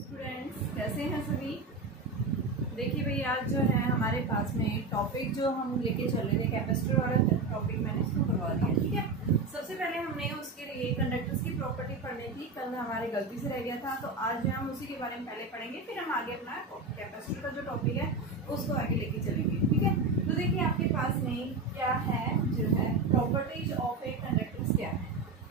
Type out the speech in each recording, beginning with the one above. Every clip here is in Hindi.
स्टूडेंट्स कैसे हैं सभी। देखिए भाई, आज जो है हमारे पास में टॉपिक जो हम लेके चल रहे थे कैपेसिटर वाला टॉपिक मैंने इसको करवा दिया। ठीक है, सबसे पहले हमने उसके लिए कंडक्टर्स की प्रॉपर्टी पढ़नी थी, कल हमारे गलती से रह गया था, तो आज जो हम उसी के बारे में पहले पढ़ेंगे, फिर हम आगे अपना कैपेसिटर का जो टॉपिक है उसको आगे लेके चलेंगे। ठीक है, तो देखिए आपके पास में क्या है, जो है प्रॉपर्टीज ऑफ ए कंडक्टर्स क्या है।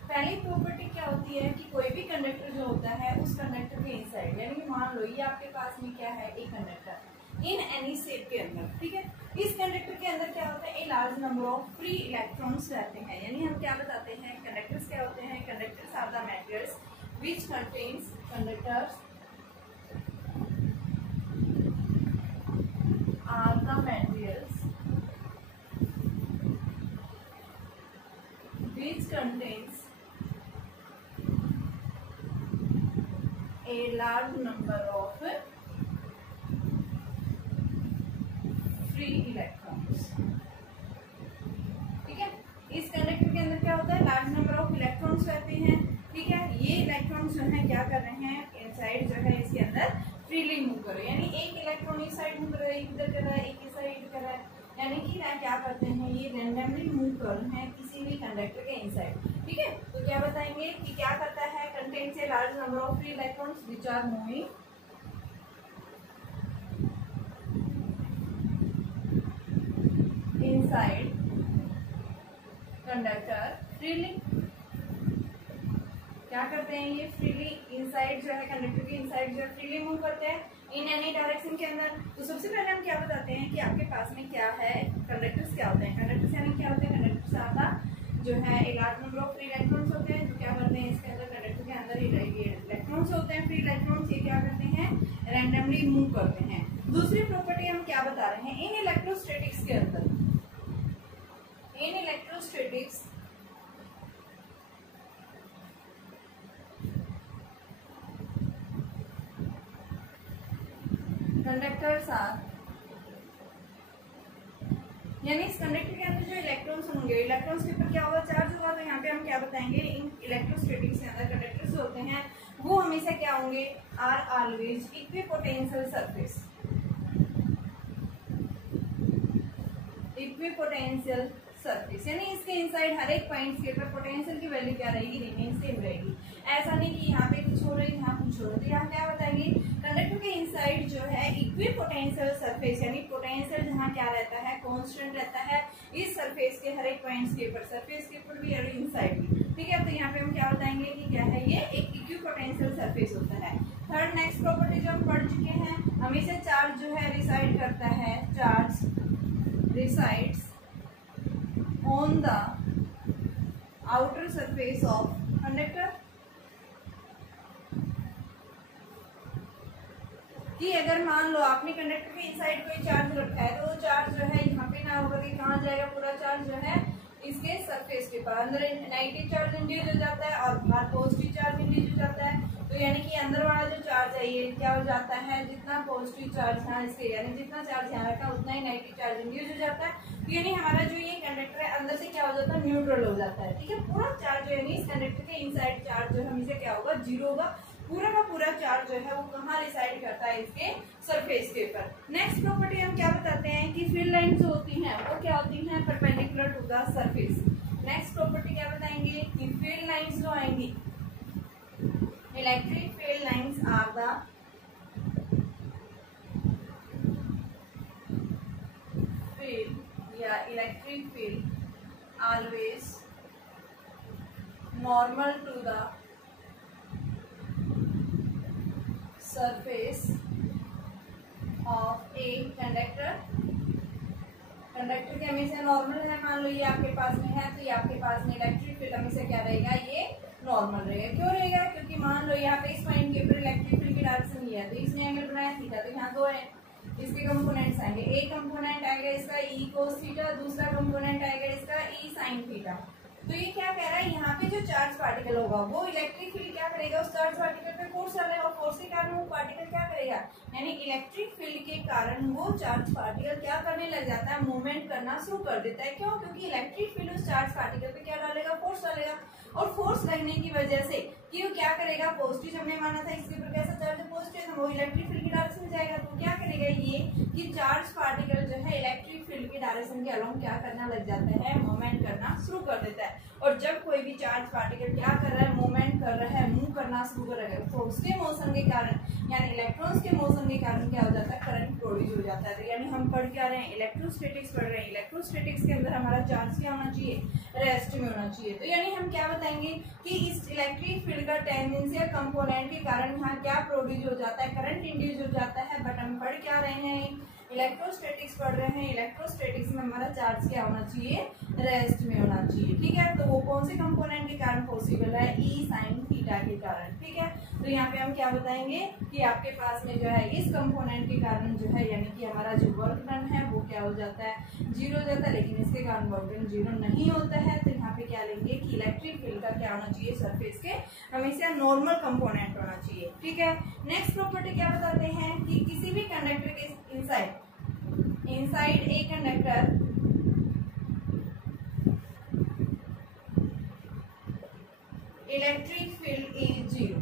पहली प्रॉपर्टी क्या होती है कि कोई भी कंडक्टर जो होता है उस कंडक्टर के इनसाइड, यानी कि मान लो ये आपके पास में क्या है, एक कंडक्टर इन एनी शेप के अंदर। ठीक है, इस कंडक्टर के अंदर क्या होता है, ए large number of free electrons रहते हैं। यानी हम क्या बताते हैं, कंडक्टर्स क्या होते हैं, conductors are the materials which contains conductors are the materials which contains a large number of free electrons। ठीक है, इस कंडक्टर के अंदर क्या होता है, लार्ज नंबर ऑफ इलेक्ट्रॉन्स रहते हैं। ठीक है, ये इलेक्ट्रॉन्स जो है क्या कर रहे हैं, इनसाइड जो है इसके अंदर फ्रीली मूव कर रहे हैं। यानी एक इलेक्ट्रॉन इस साइड मूव कर रहा है, एक इधर कर रहा है, एक इस साइड कर रहा है, यानी कि ना क्या करते हैं, ये रैंडमली मूव कर रहे हैं किसी भी कंडक्टर के इनसाइड। ठीक है, तो क्या बताएंगे कि क्या करता है, contains a large number of free electrons which are moving inside conductor freely. क्या करते हैं, ये फ्रीली इनसाइड जो है कंडक्टर के इनसाइड जो है फ्रीली मूव करते हैं इन एनी डायरेक्शन के अंदर। तो सबसे पहले हम क्या बताते हैं कि आपके पास में क्या है, कंडक्टर्स क्या होते हैं। कंडक्टर्स यानी क्या होते हैं, कंडक्टर्स आधा जो है ए large number of free electrons होते हैं, जो क्या करते हैं इसके अंदर कंडक्टर के अंदर इलेक्ट्रॉन्स होते हैं, फ्री इलेक्ट्रॉन्स, ये क्या करते हैं, रैंडमली मूव करते हैं। दूसरी प्रॉपर्टी हम क्या बता रहे हैं, इन इलेक्ट्रोस्टैटिक्स के अंदर, इन इलेक्ट्रोस्टैटिक्स कंडक्टर्स आर, यानी इस कंडक्टर के अंदर जो इलेक्ट्रॉन्स होंगे, इलेक्ट्रॉन्स के ऊपर क्या होगा, चार्ज होगा। तो यहाँ पे हम क्या बताएंगे, इन इलेक्ट्रोस्टैटिक्स के अंदर कंडक्टर्स जो होते हैं वो हमेशा क्या होंगे, are always equipotential surface, equipotential surface, यानी इसके इनसाइड हर एक पॉइंट के ऊपर पोटेंशियल की वैल्यू क्या रहेगी, रिमेन सेम रहेगी। ऐसा नहीं कि यहाँ पे कुछ हो रहा है यहाँ कुछ हो रहा है। तो यहाँ क्या बताएंगे, कंडक्टर के इनसाइड जो है इक्विपोटेंशियल सरफेस, यानी पोटेंशियल जहाँ क्या रहता है, कांस्टेंट रहता है इस सरफेस के हर एक पॉइंट्स के ऊपर, सरफेस के ऊपर भी और इनसाइड भी। ठीक है, तो यहाँ पे हम क्या बताएंगे कि क्या है, ये एक इक्विपोटेंशियल सरफेस होता है। थर्ड नेक्स्ट प्रॉपर्टी जो हम पढ़ चुके हैं, हमेशा चार्ज जो है रिसाइड करता है, charge resides on the outer surface of conductor। कि अगर मान लो आपने कंडक्टर के इनसाइड कोई चार्ज रखा है, तो वो चार्ज जो है यहाँ पे ना होगा, कि कहाँ जाएगा, पूरा चार्ज जो है इसके सरफेस के ऊपर, अंदर नेगेटिव चार्ज इंड्यूस हो जाता है और बाहर पॉजिटिव चार्ज इंड्यूस हो जाता है। तो यानी कि अंदर वाला जो चार्ज है ये क्या हो जाता है, जितना पॉजिटिव चार्ज यहाँ इसके, यानी जितना चार्ज यहाँ रखा उतना ही नेगेटिव चार्ज इंड्यूस हो जाता है। तो यानी हमारा जो ये कंडक्टर है अंदर से क्या हो जाता है, न्यूट्रल हो जाता है। ठीक है, पूरा चार्ज यानी इस कंडक्टर के इनसाइड चार्ज जो हमेशा क्या होगा, जीरो होगा। पूरा का पूरा चार्ज जो है वो कहाँ रिसाइड करता है, इसके सरफेस के ऊपर। नेक्स्ट प्रॉपर्टी हम क्या बताते हैं कि फील्ड लाइंस जो होती हैं वो क्या होती हैं, perpendicular to the surface. Next property क्या बताएंगे कि फील्ड लाइंस जो आएंगी, electric field lines are the field या electric field always normal to the surface of a conductor। Conductor के हमेशा नॉर्मल है, मान लो ये आपके पास में है, तो ये आपके पास में इलेक्ट्रिक फील्ड हमेशा क्या रहेगा, ये नॉर्मल रहेगा। क्यों रहेगा, क्योंकि मान लो यहाँ पे इस पॉइंट के ऊपर इलेक्ट्रिक फील्ड की डायरेक्शन ये है, तो इसने एंगल बनाया थीटा, तो यहाँ दो है इसके कंपोनेंट्स आएंगे, एक कंपोनेंट आएगा इसका ई कोस थीटा, दूसरा कंपोनेंट आएगा इसका ई साइन थीटा। तो ये क्या कह रहा है, यहाँ पे जो चार्ज पार्टिकल होगा वो इलेक्ट्रिक फील्ड क्या करेगा, उस चार्ज पार्टिकल पे फोर्स डालेगा, फोर्स के कारण वो पार्टिकल क्या करेगा, यानी इलेक्ट्रिक फील्ड के कारण वो चार्ज पार्टिकल क्या करने लग जाता है, मूवमेंट करना शुरू कर देता है। क्यों, क्योंकि इलेक्ट्रिक फील्ड उस चार्ज पार्टिकल पे क्या डालेगा, फोर्स डालेगा, और फोर्स लगने की वजह से कि वो क्या करेगा, पॉजिटिव हमने माना था, इसके ऊपर कैसा चार्ज है, पॉजिटिव इलेक्ट्रिक फील्ड की डायरेक्शन में जाएगा तो क्या करेगा ये कि चार्ज पार्टिकल जो है इलेक्ट्रिक फील्ड की डायरेक्शन के अलोंग क्या करना लग जाता है, मूवमेंट करना शुरू कर देता है। और जब कोई भी चार्ज पार्टिकल क्या कर रहा है, मूवमेंट कर रहा है, मूव करना शुरू कर रहा है, तो उसके मोशन के कारण यानी इलेक्ट्रॉन्स के मोशन के कारण क्या हो जाता है, करंट प्रोड्यूस हो जाता है। तो यानी हम पढ़ क्या रहे हैं, इलेक्ट्रोस्टैटिक्स पढ़ रहे हैं। इलेक्ट्रोस्टैटिक्स के अंदर हमारा चार्ज क्या होना चाहिए, रेस्ट में होना चाहिए। तो यानी हम क्या बताएंगे कि इस इलेक्ट्रिक फील्ड का टेंजेंशियल कंपोनेंट के कारण यहाँ क्या प्रोड्यूस हो जाता है, करंट इंड्यूस हो जाता है। बट हम पढ़ क्या रहे हैं, इलेक्ट्रोस्टैटिक्स पढ़ रहे हैं। इलेक्ट्रोस्टैटिक्स में हमारा चार्ज क्या होना चाहिए, रेस्ट में होना चाहिए। ठीक है, तो वो कौन से कंपोनेंट के कारण पॉसिबल है, ई साइन थीटा के कारण। ठीक है, तो यहाँ पे हम क्या बताएंगे कि आपके पास में जो है इस कंपोनेंट के कारण जो है यानी कि हमारा जो वर्क डन है वो क्या हो जाता है, जीरो हो जाता है। लेकिन इसके कारण वर्क डन जीरो नहीं होता है। तो यहाँ पे क्या लेंगे कि इलेक्ट्रिक फील्ड का क्या होना चाहिए, सरफेस के हमेशा नॉर्मल कंपोनेंट होना चाहिए। ठीक है, नेक्स्ट प्रॉपर्टी क्या बताते हैं कि किसी भी कंडक्टर के inside a conductor electric field is zero.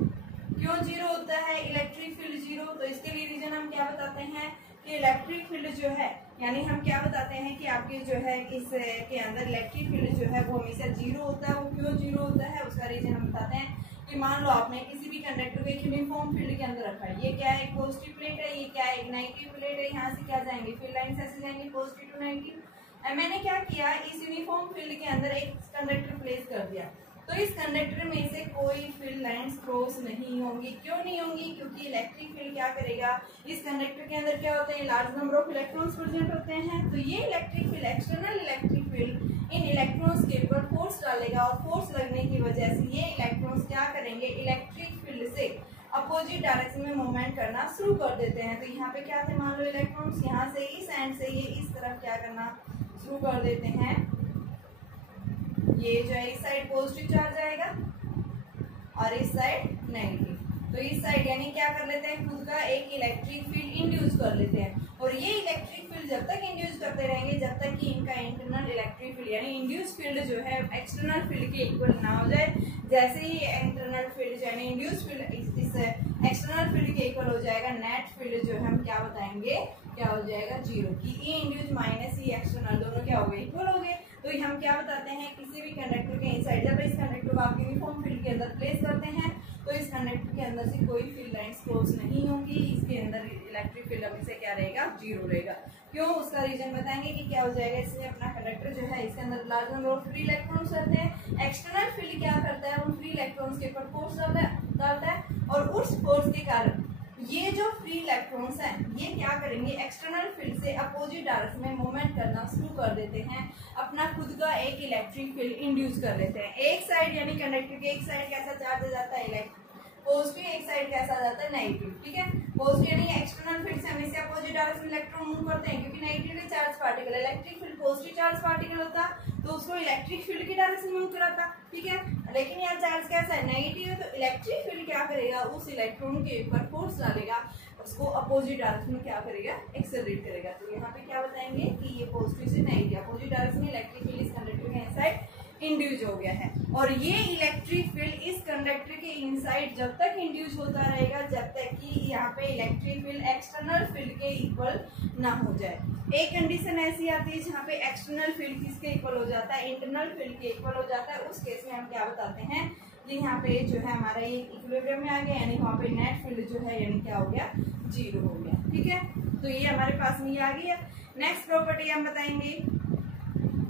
क्यों जीरो होता है इलेक्ट्रिक फील्ड जीरो, तो इसके लिए रीजन हम क्या बताते हैं कि इलेक्ट्रिक फील्ड जो है यानी हम क्या बताते हैं कि आपके जो है इस के अंदर इलेक्ट्रिक फील्ड जो है वो हमेशा जीरो होता है। वो क्यों जीरो होता है उसका रीजन हम बताते हैं कि मान लो आपने किसी भी कंडक्टर को एक यूनिफॉर्म फील्ड के अंदर रखा है। ये क्या है, एक पॉजिटिव प्लेट है, ये क्या है, एक नेगेटिव प्लेट है। यहाँ से क्या जाएंगे, फील्ड लाइन ऐसे जाएंगे पॉजिटिव टू नेगेटिव। मैंने क्या किया, इस यूनिफॉर्म फील्ड के अंदर एक कंडक्टर प्लेस कर दिया। तो इस कंडक्टर में से कोई फील्ड लाइंस क्रॉस नहीं होंगी। क्यों नहीं होंगी, क्योंकि इलेक्ट्रिक फील्ड क्या करेगा, इस कंडक्टर के अंदर क्या होता है, large number of electrons present होते हैं। तो ये electric field, external electric field इन इलेक्ट्रॉन्स के ऊपर फोर्स डालेगा और फोर्स लगने की वजह से ये इलेक्ट्रॉन्स क्या करेंगे, इलेक्ट्रिक फील्ड से अपोजिट डायरेक्शन में मूवमेंट करना शुरू कर देते हैं। तो यहाँ पे क्या थे, मान लो इलेक्ट्रॉन्स यहाँ से इस एंड से ये इस तरफ क्या करना शुरू कर देते हैं। ये जो है इस साइड पॉजिटिव चार्ज आएगा और इस साइड नेगेटिव। तो इस साइड यानी क्या कर लेते हैं, खुद का एक इलेक्ट्रिक फील्ड इंड्यूस कर लेते हैं। और ये इलेक्ट्रिक फील्ड जब तक इंड्यूस करते रहेंगे जब तक कि इनका इंटरनल इलेक्ट्रिक फील्ड यानी इंड्यूस फील्ड जो है एक्सटर्नल फील्ड के इक्वल ना हो जाए। जैसे ही इंटरनल फील्ड यानी इंड्यूस फील्ड इस एक्सटर्नल फील्ड के इक्वल हो जाएगा, नेट फील्ड जो है हम क्या बताएंगे, क्या हो जाएगा, जीरो। की ई इंड्यूस माइनस ई एक्सटर्नल दोनों क्या हो गए, इक्वल हो गए। तो हम क्या बताते हैं, किसी भी कंडक्टर के इनसाइड जब इस कंडक्टर को आप यूनिफॉर्म फील्ड के अंदर प्लेस करते हैं तो इस कंडक्टर के अंदर से कोई फील्ड लाइंस क्रॉस नहीं होंगी। इसके अंदर इलेक्ट्रिक फील्ड हमेशा क्या रहेगा, जीरो रहेगा। क्यों, उसका रीजन बताएंगे कि क्या हो जाएगा, इसमें अपना कंडक्टर जो है इसके अंदर large number of free electrons रहते हैं। एक्सटर्नल फील्ड क्या करता है, उन फ्री इलेक्ट्रॉन्स के ऊपर फोर्स डालता है और उस फोर्स के कारण ये जो फ्री इलेक्ट्रॉन्स हैं ये क्या करेंगे, एक्सटर्नल फील्ड से अपोजिट डायरेक्शन में मूवमेंट करना शुरू कर देते हैं, अपना खुद का एक इलेक्ट्रिक फील्ड इंड्यूस कर लेते हैं। एक साइड यानी कंडक्टर के एक साइड कैसा चार्ज हो जाता है, पॉजिटिव, एक साइड कैसा आ जाता है, नेगेटिव। ठीक है, पॉजिटिव यानी एक्सटर्नल फील्ड से हमेशा अपोजिट डायरेक्शन में इलेक्ट्रॉन मूव करते हैं, क्योंकि negative charge particle, electric field positive charge particle होता तो उसको इलेक्ट्रिक फील्ड की डायरेक्शन में मूव कराता। ठीक है, लेकिन यहाँ चार्ज कैसा है, नेगेटिव है, तो इलेक्ट्रिक फील्ड क्या करेगा, उस इलेक्ट्रॉन के ऊपर फोर्स डालेगा, उसको अपोजिट डायरेक्शन में क्या करेगा, एक्सेलरेट करेगा। तो यहाँ पे क्या बताएंगे कि ये पॉजिटिव से नेगेटिव अपोजिट डायरेक्शन में इलेक्ट्रिक फील्ड इस कंडक्टर के इनसाइड इंड्यूस हो गया है। और ये इलेक्ट्रिक फील्ड इस कंडक्टर के इनसाइड जब तक इंड्यूस होता रहेगा जब तक कि यहाँ पे इलेक्ट्रिक फील्ड एक्सटर्नल फील्ड के इक्वल ना हो जाए। एक कंडीशन ऐसी आती है जहाँ पे एक्सटर्नल फील्ड किसके इक्वल हो जाता है, इंटरनल फील्ड के इक्वल हो जाता है। उस केस में हम क्या बताते हैं कि यहाँ पे जो है हमारा ये इक्विलिब्रियम में आ गया, यानी वहाँ पे नेट फील्ड जो है यानी क्या हो गया, जीरो हो गया। ठीक है, तो ये हमारे पास में आ गई है। नेक्स्ट प्रॉपर्टी हम बताएंगे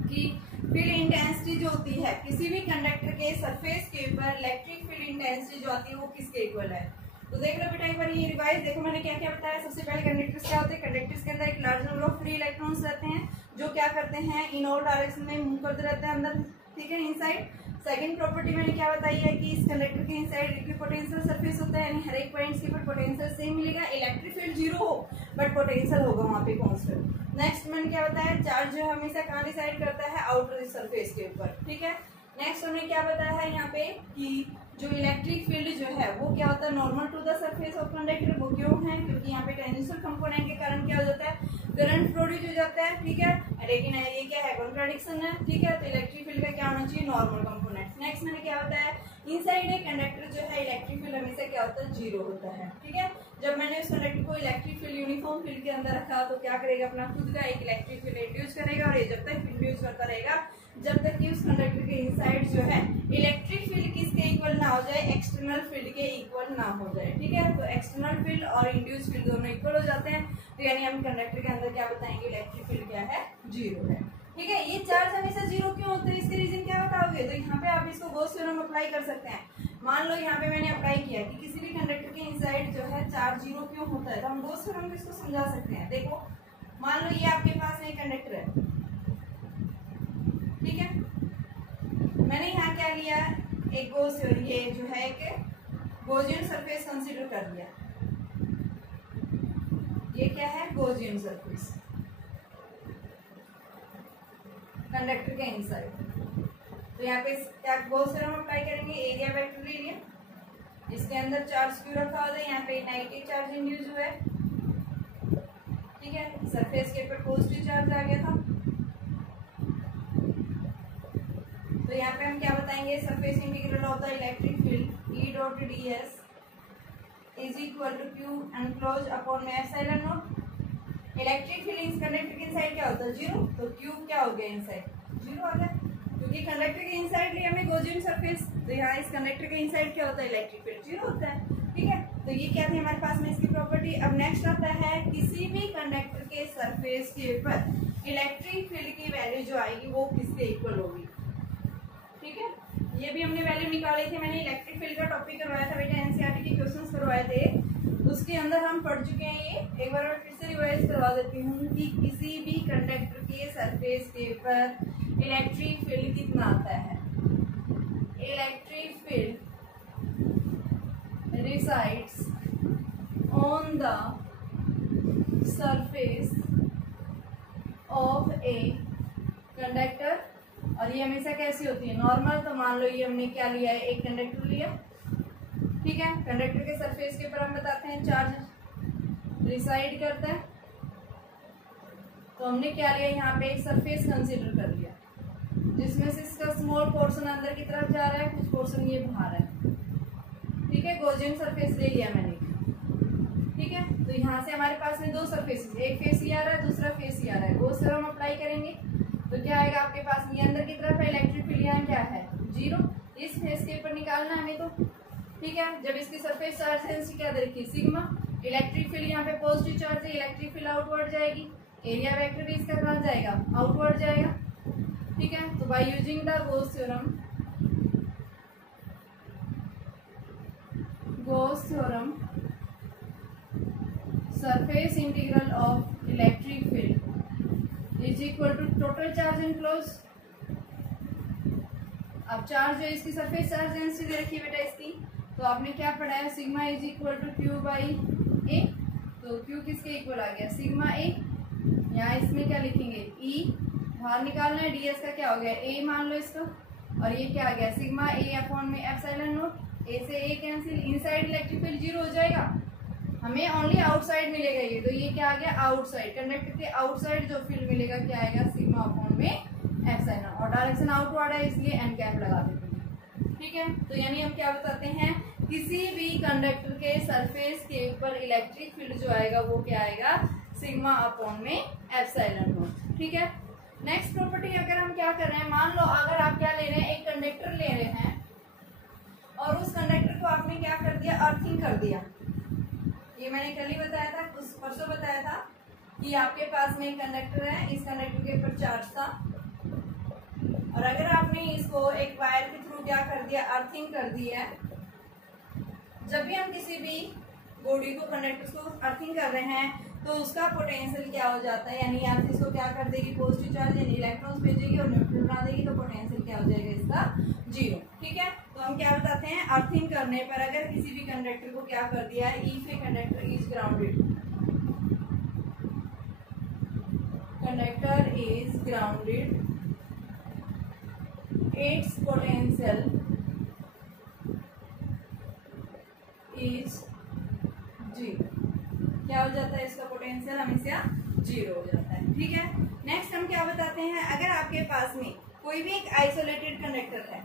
कि फील्ड इंटेंसिटी जो होती है किसी भी कंडक्टर के सरफेस के ऊपर इलेक्ट्रिक फील्ड इंटेंसिटी जो आती है वो किसके इक्वल है। तो देख लो बेटा एक बार ये रिवाइज देखो, मैंने क्या क्या बताया। सबसे पहले कंडक्टर्स क्या होते हैं, कंडक्टर्स के अंदर एक large number of free electrons रहते हैं जो क्या करते हैं, इन ऑल डायरेक्शन में मूव करते रहते हैं अंदर। ठीक है, इनसाइड। सेकंड प्रॉपर्टी मैंने क्या बताई है कि इस कंडक्टर के इनसाइड इक्विपोटेंशियल सरफेस होता है, यानी हर एक पॉइंट्स के ऊपर पोटेंशियल सेम मिलेगा। इलेक्ट्रिक फील्ड जीरो हो बट पोटेंशियल होगा वहाँ पे कांस्टेंट। नेक्स्ट मैंने क्या बताया, चार्ज जो हमेशा कहाँ डिसाइड करता है, आउटर सरफेस के ऊपर। ठीक है, नेक्स्ट हमने क्या बताया है यहाँ पे कि जो इलेक्ट्रिक फील्ड जो है वो क्या होता है, normal to the surface of conductor. वो क्यों है, क्योंकि यहाँ पे टेंजेंशियल कंपोनेंट के कारण क्या हो जाता है, करंट प्रोड्यूस हो जाता है। ठीक है, लेकिन ये क्या है, कॉन्ट्राडिक्शन है। ठीक है, तो इलेक्ट्रिक फील्ड का क्या होना चाहिए, नॉर्मल कंपोनेंट। नेक्स्ट मैंने क्या बताया, इनसाइड ए कंडक्टर जो है इलेक्ट्रिक फील्ड हमेशा क्या होता है, जीरो होता है। ठीक है, जब मैंने उस कंडक्टर को इलेक्ट्रिक फील्ड यूनिफॉर्म फील्ड के अंदर रखा तो क्या करेगा, अपना खुद का एक इलेक्ट्रिक फील्ड इंड्यूस करेगा और ये जब तक इंड्यूस करता रहेगा जब तक कि उस कंडक्टर के इनसाइड जो है इलेक्ट्रिक फील्ड किसके इक्वल ना हो जाए, एक्सटर्नल फील्ड के इक्वल ना हो जाए। ठीक है, तो एक्सटर्नल फील्ड और इंड्यूस फील्ड दोनों इक्वल हो जाते हैं, तो यानी हम कंडक्टर के अंदर क्या बताएंगे, इलेक्ट्रिक फील्ड क्या है, जीरो है। ठीक है, ये चार्ज हमेशा जीरो क्यों होते हैं, इसके रीजन क्या बताओगे, तो यहाँ पे आप इसको गॉस थ्योरम अप्लाई कर सकते हैं। मान लो यहाँ पे मैंने अप्लाई किया कि किसी भी कंडक्टर के इनसाइड जो है चार्ज जीरो क्यों होता है, तो हम गॉस थ्योरम इसको समझा सकते हैं। देखो मान लो ये आपके पास में एक कंडक्टर है, ठीक है, मैंने यहाँ क्या लिया, एक गॉस थ्योरम, ये जो है एक गॉसियन सरफेस कंसीडर कर लिया। ये क्या है, गॉसियन सरफेस कंडक्टर के इनसाइड। तो यहाँ पे क्या गॉस थ्योरम अप्लाई करेंगे, एरिया वेक्टर ले लिया, इसके अंदर चार्ज क्यों रखा होता है, यहाँ पे नेगेटिव चार्ज इंड्यूस हुआ है। ठीक है, सरफेस के ऊपर पॉजिटिव चार्ज आ गया था, तो यहाँ पे हम क्या बताएंगे, surface integral of the electric field E dot D S is equal to Q enclose upon में एप्सिलॉन नॉट। इलेक्ट्रिक फील्ड इस कंडक्टर के इनसाइड क्या होता है, जीरो, तो क्यू क्या हो गया, इनसाइड जीरो आ गया, क्योंकि कंडक्टर के इनसाइड लिया हमें गॉसियन सरफेस, तो यहाँ इस कंडक्टर के इनसाइड क्या होता है, इलेक्ट्रिक फील्ड जीरो होता है। ठीक है, तो ये क्या थी हमारे पास में इसकी प्रॉपर्टी। अब नेक्स्ट आता है, किसी भी कंडक्टर के सरफेस के ऊपर इलेक्ट्रिक फील्ड की वैल्यू जो आएगी वो किसके इक्वल होगी। ठीक है, ये भी हमने वैल्यू निकाली थी, मैंने इलेक्ट्रिक फील्ड का टॉपिक करवाया था बेटा, एनसीईआरटी के क्वेश्चंस करवाए थे, उसके अंदर हम पढ़ चुके हैं। ये एक बार मैं फिर से रिवाइज करवा देती हूँ कि किसी भी कंडक्टर के सरफेस के ऊपर इलेक्ट्रिक फील्ड कितना आता है, electric field resides on the surface of a conductor, और ये हमेशा कैसी होती है, नॉर्मल। तो मान लो ये हमने क्या लिया है, एक कंडक्टर लिया, ठीक है, कंडक्टर के सरफेस के ऊपर हम बताते हैं चार्ज रिसाइड करता है, तो हमने क्या लिया, यहाँ पे एक सरफेस कंसीडर कर लिया जिसमें से इसका स्मॉल पोर्शन अंदर की तरफ जा रहा है, कुछ पोर्शन ये बाहर है। ठीक है, गॉसियन सरफेस ले लिया मैंने। ठीक है, तो यहाँ से हमारे पास में दो सरफेसेस, एक फेस ही आ रहा है, दूसरा फेस ही आ रहा है, गॉस थ्योरम अप्लाई करेंगे तो क्या आएगा आपके पास, ये अंदर की तरफ है, इलेक्ट्रिक फील्ड यहाँ क्या है, जीरो, इस फेस के ऊपर निकालना है हमें तो। ठीक है, जब इसकी सरफेस चार्ज डेंसिटी क्या दे रखी है, सिग्मा, इलेक्ट्रिक फील्ड यहाँ पे पॉजिटिव चार्ज है, इलेक्ट्रिक फील्ड आउटवर्ड जाएगी, एरिया वेक्टर भी इसका कहाँ जाएगा, आउटवर्ड जाएगा। ठीक है, तो by using the Gauss theorem, surface integral of electric field is equal to total charge enclose. अब चार्ज जो इसकी सरफेस चार्ज डेंसिटी दे रखी है बेटा इसकी, तो आपने क्या पढ़ा है, sigma is equal to Q by A, तो क्यू किसके इक्वल आ गया, सिग्मा ए। यहाँ इसमें क्या लिखेंगे, ई बाहर निकालना है, डीएस का क्या हो गया, ए मान लो इसको, और ये क्या आ गया, सिग्मा ए अपॉन में एप्सिलॉन नॉट, ए से A cancel, inside electric field zero हो जाएगा, हमें ओनली आउटसाइड मिलेगा ये, तो ये क्या आ गया, आउटसाइड, कंडक्टर के आउटसाइड जो फील्ड मिलेगा क्या आएगा, सिग्मा अपॉन में एप्सिलॉन, और डायरेक्शन आउटवर्ड है इसलिए एन कैप लगा देते हैं। ठीक है, तो यानी हम क्या बताते हैं, किसी भी कंडक्टर के सरफेस के ऊपर इलेक्ट्रिक फील्ड जो आएगा वो क्या आएगा, सिग्मा अपॉन में एप्सिलॉन नॉट। ठीक है, नेक्स्ट प्रॉपर्टी अगर हम क्या कर रहे हैं, मान लो अगर आप क्या ले रहे हैं, एक कंडक्टर ले रहे हैं और उस कंडक्टर को आपने क्या कर दिया, अर्थिंग कर दिया। ये मैंने कल ही बताया था, उस परसों बताया था कि आपके पास में एक कंडक्टर है, इस कंडक्टर के ऊपर चार्ज था, और अगर आपने इसको एक वायर के थ्रू क्या कर दिया, अर्थिंग कर दी है। जब भी हम किसी भी बॉडी को, कंडक्टर को अर्थिंग कर रहे हैं तो उसका पोटेंशियल क्या हो जाता है, यानी आप इसको क्या कर देगी, पॉजिटिव चार्ज यानी इलेक्ट्रॉन्स भेजेगी और न्यूट्रल बना देगी, तो पोटेंशियल क्या हो जाएगा इसका, जीरो। ठीक है, तो हम क्या बताते हैं, अर्थिंग करने पर अगर किसी भी कंडक्टर को क्या कर दिया है, if a conductor is grounded, conductor is grounded, it's potential is zero, क्या हो जाता है, इसका पोटेंशियल हमेशा जीरो हो जाता है। ठीक है, नेक्स्ट हम क्या बताते हैं, अगर आपके पास में कोई भी एक आइसोलेटेड कंडक्टर है,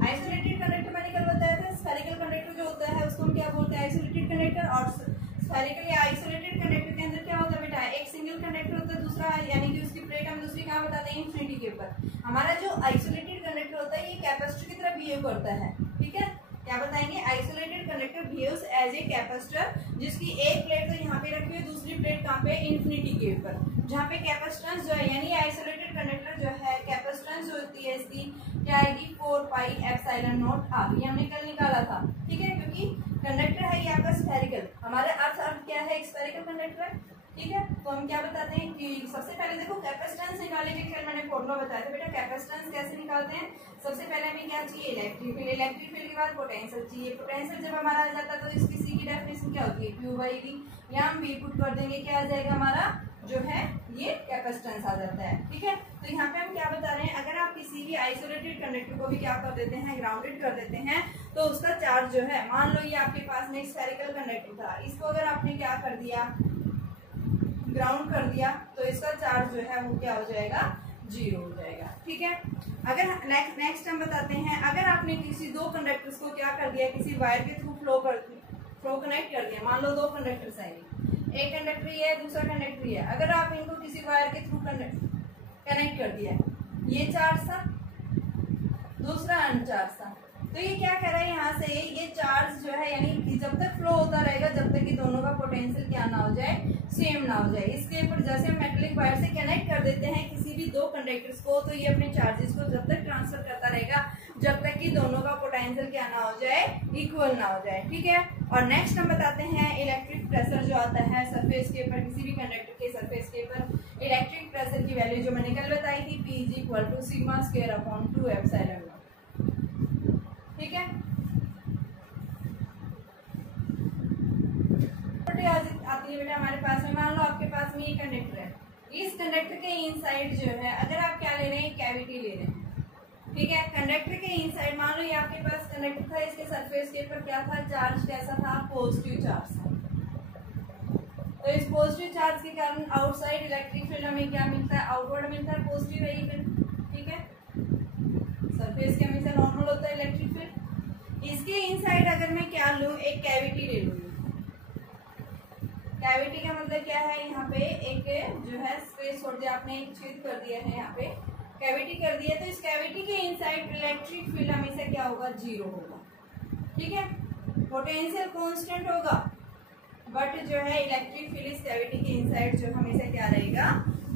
आइसोलेटेड कंडक्टर मैंने कल बताया था, स्फेरिकल कंडक्टर जो होता है उसको हम क्या बोलते हैं, आइसोलेटेड कंडक्टर, और स्फेरिकल या आइसोलेटेड कंडक्टर के अंदर क्या होता है बेटा, एक सिंगल कंडक्टर होता है, दूसरा यानी कि उसकी प्लेट हम दूसरी कहाँ बताते हैं, इंफिनिटी के ऊपर। हमारा जो आइसोलेटेड कंडक्टर होता है ये कैपेसिटर की तरह बिहेव करता है, ठीक है। क्या बताएंगे, isolated conductor behaves as a capacitor, जिसकी एक प्लेट तो यहाँ पे रखी हुई है, दूसरी प्लेट कहाँ पे, इंफिनिटी के ऊपर, जहाँ पे कैपेसिटेंस जो है यानी आइसोलेटेड कंडक्टर जो है कैपेसिटेंस जो होती है इसकी क्या आएगी, 4 पाई एप्सिलॉन नॉट आर, ये हमने कल निकाला था, ठीक है। क्योंकि कंडक्टर है ये आपका स्फेरिकल, हमारे अर्थ क्या है, स्फेरिकल कंडक्टर है, ठीक है। तो हम क्या बताते हैं कि सबसे पहले देखो कैपेसिटेंस निकालने के लिए मैंने फॉर्मूला बताया था बेटा, कैपेसिटेंस कैसे निकालते हैं, सबसे पहले हमें क्या चाहिए, इलेक्ट्रिक फील्ड, इलेक्ट्रिक फील्ड के बाद पोटेंशियल चाहिए, पोटेंशियल जब हमारा आ जाता है तो इसकी सी की डेफिनेशन क्या होती है, Q बाई V, यहाँ हम V पुट कर देंगे, क्या आ जाएगा हमारा जो है ये कैपेसिटेंस आ जाता है, ठीक है। तो यहाँ पे हम क्या बता रहे हैं, अगर आप किसी भी आइसोलेटेड कंडक्टर को भी क्या कर देते हैं, ग्राउंडेड कर देते हैं, तो उसका चार्ज जो है, मान लो ये आपके पास में स्फेरिकल कंडक्टर था, इसको अगर आपने क्या कर दिया, ग्राउंड कर दिया, तो इसका चार्ज जो है वो क्या हो जाएगा, 0 हो जाएगा, ठीक है। अगर नेक्स्ट हम बताते हैं, अगर आपने किसी दो कंडक्टर्स को क्या कर दिया, किसी वायर के थ्रू फ्लो कनेक्ट कर दिया, मान लो दो कंडक्टर्स हैं, एक कंडक्टर ही है, दूसरा कंडक्टर ही है, अगर आप इनको किसी वायर के थ्रू कनेक्ट कर दिया, ये चार्ज था, दूसरा अनचार्ज था, तो ये क्या कर रहा है, यहाँ से ये चार्ज जो है यानी कि जब तक फ्लो होता रहेगा, जब तक कि दोनों का पोटेंशियल क्या ना हो जाए, सेम ना हो जाए। इसके ऊपर जैसे हम मेटेलिक वायर से कनेक्ट कर देते हैं किसी भी दो कंडक्टर्स को, तो ये अपने चार्जेस को जब तक ट्रांसफर करता रहेगा, जब तक कि दोनों का पोटेंशियल क्या ना हो जाए, इक्वल ना हो जाए, ठीक है। और नेक्स्ट हम बताते हैं इलेक्ट्रिक प्रेशर जो आता है सरफेस के ऊपर, किसी भी कंडक्टर के सरफेस के ऊपर इलेक्ट्रिक प्रेशर की वैल्यू जो मैंने कल बताई थी, P is equal to sigma square upon 2 epsilon naught, ठीक है। आती है बेटा हमारे पास में, मान लो आपके पास में ये कंडक्टर है, इस कंडक्टर के इनसाइड जो है, अगर आप क्या ले रहे हैं, कैविटी ले रहे हैं, ठीक है। कंडक्टर के इनसाइड मान लो ये आपके पास कंडक्टर था, इसके सरफेस के ऊपर क्या था, चार्ज कैसा था, पॉजिटिव चार्ज था। तो इस पॉजिटिव चार्ज के कारण आउटसाइड इलेक्ट्रिक फील्ड हमें क्या मिलता है, आउटवर्ड मिलता है, पॉजिटिव है ये, ठीक है। सरफेस के हमेशा नॉर्मल होता है इलेक्ट्रिक फील्ड। इसके इनसाइड अगर मैं क्या लूं, एक कैविटी ले लूंगी, कैविटी का मतलब क्या है, यहाँ पे एक जो है स्पेस छोड़ दिया आपने, एक छेद कर दिया है, यहाँ पे कैविटी कर दिया, तो इस कैविटी के इनसाइड इलेक्ट्रिक फील्ड हमेशा क्या होगा, 0 होगा, ठीक है। पोटेंशियल कांस्टेंट होगा, बट जो है इलेक्ट्रिक फील्ड इस कैविटी के इनसाइड जो हमेशा क्या रहेगा,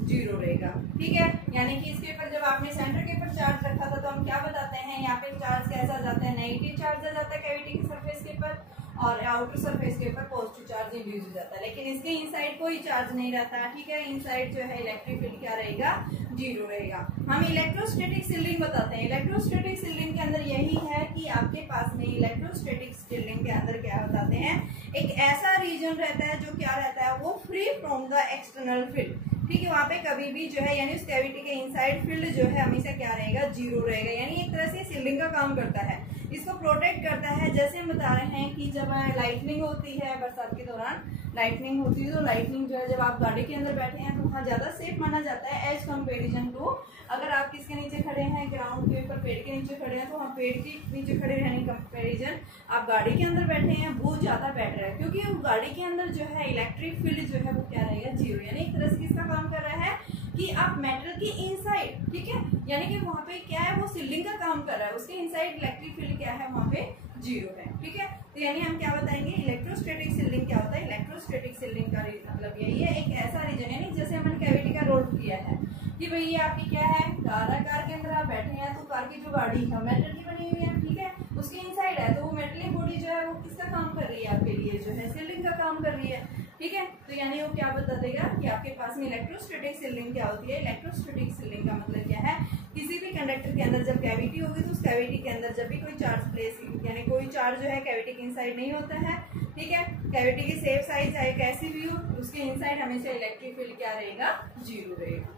0 रहेगा, ठीक है। यानी कि इसके ऊपर जब आपने सेंटर के ऊपर चार्ज रखा था, तो हम क्या बताते हैं, यहाँ पे चार्ज कैसा आ जाता है, नेगेटिव चार्ज आ जाता है कैविटी के सरफेस के ऊपर, और आउटर सरफेस के ऊपर पॉजिटिव चार्ज इंड्यूस हो जाता है, लेकिन इसके इनसाइड कोई चार्ज नहीं रहता, ठीक है। इनसाइड जो है इलेक्ट्रिक फील्ड क्या रहेगा, 0 रहेगा। हम इलेक्ट्रोस्टैटिक सीलिंग बताते हैं, इलेक्ट्रोस्टैटिक सीलिंग के अंदर यही है कि आपके पास में इलेक्ट्रोस्टैटिक सीलिंग के अंदर क्या बताते हैं, एक ऐसा रीजन रहता है जो क्या रहता है, वो free from the external field, ठीक है। वहाँ पे कभी भी जो है यानी उस कैविटी के इनसाइड फील्ड जो है हमेशा क्या रहेगा, 0 रहेगा, यानी एक तरह से सीलिंग का काम करता है, इसको प्रोटेक्ट करता है। जैसे हम बता रहे हैं कि जब लाइटनिंग होती है, बरसात के दौरान लाइटनिंग होती है, तो लाइटनिंग जो है जब आप गाड़ी के अंदर बैठे हैं तो वहाँ ज्यादा सेफ माना जाता है एज कम्पेरिजन टू अगर आप किसके नीचे खड़े हैं, ग्राउंड के ऊपर पेड़ के नीचे खड़े हैं, तो वहाँ पेड़ के नीचे खड़े रहने कंपेरिजन आप गाड़ी के अंदर बैठे हैं वो ज्यादा बेटर है, क्योंकि गाड़ी के अंदर जो है इलेक्ट्रिक फील्ड जो है वो क्या रहेगा, 0, यानी एक तरह से किसका काम कर रहा है कि आप मेटल की इनसाइड, ठीक है, यानी कि वहाँ पे क्या है, वो सीलिंग का काम कर रहा है, उसके इनसाइड इलेक्ट्रिक फील्ड क्या है, वहाँ पे 0 है, ठीक है। तो यानी हम क्या बताएंगे, इलेक्ट्रोस्टैटिक सीलिंग क्या होता है, इलेक्ट्रोस्टैटिक सीलिंग का मतलब यही है, एक ऐसा रीजन, यानी जैसे हमने कैविटी का रोल किया है कि भाई ये आपकी क्या है, कार है, कार के अंदर आप बैठे हैं, तो कार की जो गाड़ी है मेटल की बनी हुई है, ठीक है, उसके इनसाइड है, तो वो मेटलिक बॉडी जो है वो किसका काम कर रही है, आपके लिए जो है सीलिंग का काम कर रही है, ठीक है। तो यानी वो क्या बता देगा कि आपके पास में इलेक्ट्रोस्टैटिक सीलिंग क्या होती है, इलेक्ट्रोस्टैटिक सीलिंग का मतलब क्या है, किसी भी कंडक्टर के अंदर जब कैविटी होगी तो उस कैविटी के अंदर जब भी कोई चार्ज प्लेस, यानी कोई चार्ज जो है कैविटी के इनसाइड नहीं होता है, ठीक है, कैविटी की सेफ साइज चाहे कैसी भी हो, उसके इनसाइड हमेशा इलेक्ट्रिक फील्ड क्या रहेगा, 0 रहेगा,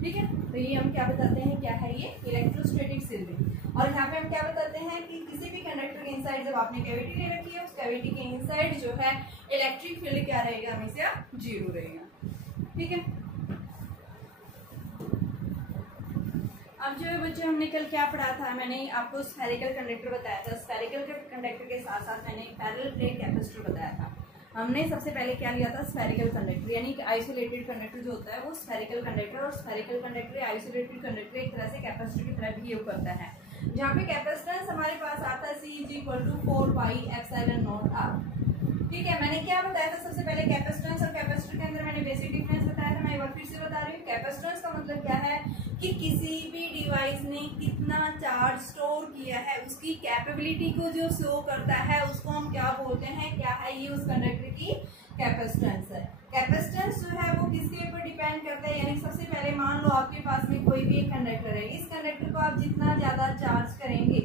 ठीक है। तो ये हम क्या बताते हैं, क्या है ये इलेक्ट्रोस्टैटिक सीलिंग। और यहाँ पे हम क्या बताते हैं कि किसी भी कंडक्टर के इनसाइड जब आपने कैविटी ले रखी है, उस कैविटी के इनसाइड जो है इलेक्ट्रिक फील्ड क्या रहेगा, हमेशा 0 रहेगा, ठीक है। अब जो है बच्चे हमने कल क्या पढ़ा था, मैंने आपको स्फेरिकल कंडक्टर बताया था, स्फेरिकल कंडक्टर के साथ साथ मैंने पैरेलल प्लेट कैपेसिटर बताया था। हमने सबसे पहले क्या लिया था, स्फेरिकल कंडक्टर, यानी कि आइसोलेटेड कंडक्टर जो होता है वो स्फेरिकल कंडक्टर, और स्फेरिकल कंडक्टर आइसोलेटेड कंडक्टर एक तरह से कैपेसिटर की तरह बिहेव करता है, जहाँ पे कैपेसिटेंस हमारे पास आता है C=4πε0r। ठीक है, मैंने क्या बताया था सबसे पहले, कैपेसिटेंस और कैपेसिटर के अंदर मैंने बेसिक डिफरेंस बताया था। मैं एक बार फिर से बता रही हूँ, कैपेसिटेंस का मतलब क्या है कि किसी भी डिवाइस ने कितना चार्ज स्टोर किया है उसकी कैपेबिलिटी को जो शो करता है उसको हम क्या बोलते हैं, क्या है ये उस कंडक्टर की कैपेसिटेंस है। कैपेसिटेंस जो है वो किसके ऊपर डिपेंड करता है, यानी सबसे पहले मान लो आपके पास में कोई भी एक कंडक्टर है, इस कंडक्टर को आप जितना ज्यादा चार्ज करेंगे,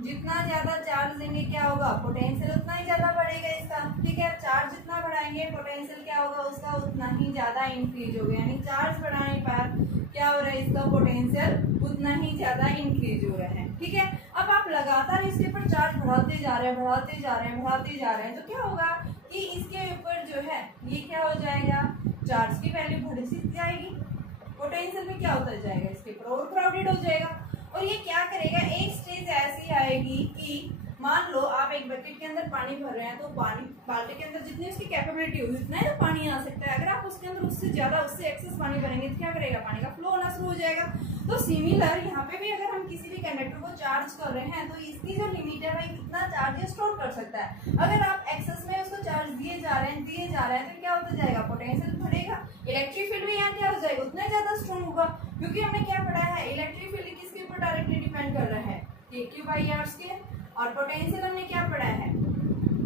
जितना ज्यादा चार्ज देंगे क्या होगा, पोटेंशियल उतना ही ज्यादा बढ़ेगा इसका। ठीक है, चार्ज जितना बढ़ाएंगे पोटेंशियल क्या होगा उसका उतना ही ज्यादा इंक्रीज होगा, यानी चार्ज बढ़ाने पर क्या हो रहा है, इसका पोटेंशियल उतना ही ज्यादा इंक्रीज हो रहा है। ठीक है, अब आप लगातार इसके ऊपर चार्ज बढ़ाते जा रहे हैं, बढ़ाते जा रहे हैं, बढ़ाते जा रहे हैं, तो क्या होगा कि इसके ऊपर जो है ये क्या हो जाएगा, चार्ज की वैल्यू बढ़ती जाएगी, पोटेंशियल में क्या होता जाएगा, इसके ऊपर ओवर क्राउडेड हो जाएगा। और ये क्या करेगा, एक स्टेज ऐसी आएगी कि मान लो आप एक बकेट के अंदर पानी भर रहे हैं, तो पानी बाल्टी के अंदर जितनी उसकी कैपेबिलिटी होगी उतना ही तो पानी आ सकता है। अगर आप उसके अंदर उससे ज्यादा, उससे एक्सेस पानी भरेंगे तो क्या करेगा, पानी का फ्लो होना शुरू हो जाएगा। तो सिमिलर यहाँ पे भी अगर हम किसी भी कंडक्टर को चार्ज कर रहे हैं तो इसकी जो लिमिट है भाई कितना चार्ज स्टोर कर सकता है। अगर आप एक्सेस में उसको चार्ज दिए जा रहे हैं तो क्या होता जाएगा, पोटेंशियल बढ़ेगा, इलेक्ट्रिक फील्ड भी यहाँ क्या हो जाएगा, उतना ज्यादा स्ट्रॉन्ग होगा। क्योंकि हमने क्या पढ़ा है, इलेक्ट्रिक फील्ड किसके ऊपर डायरेक्टली डिपेंड कर रहा है, KQ/R के, और पोटेंशियल हमने क्या पढ़ा है,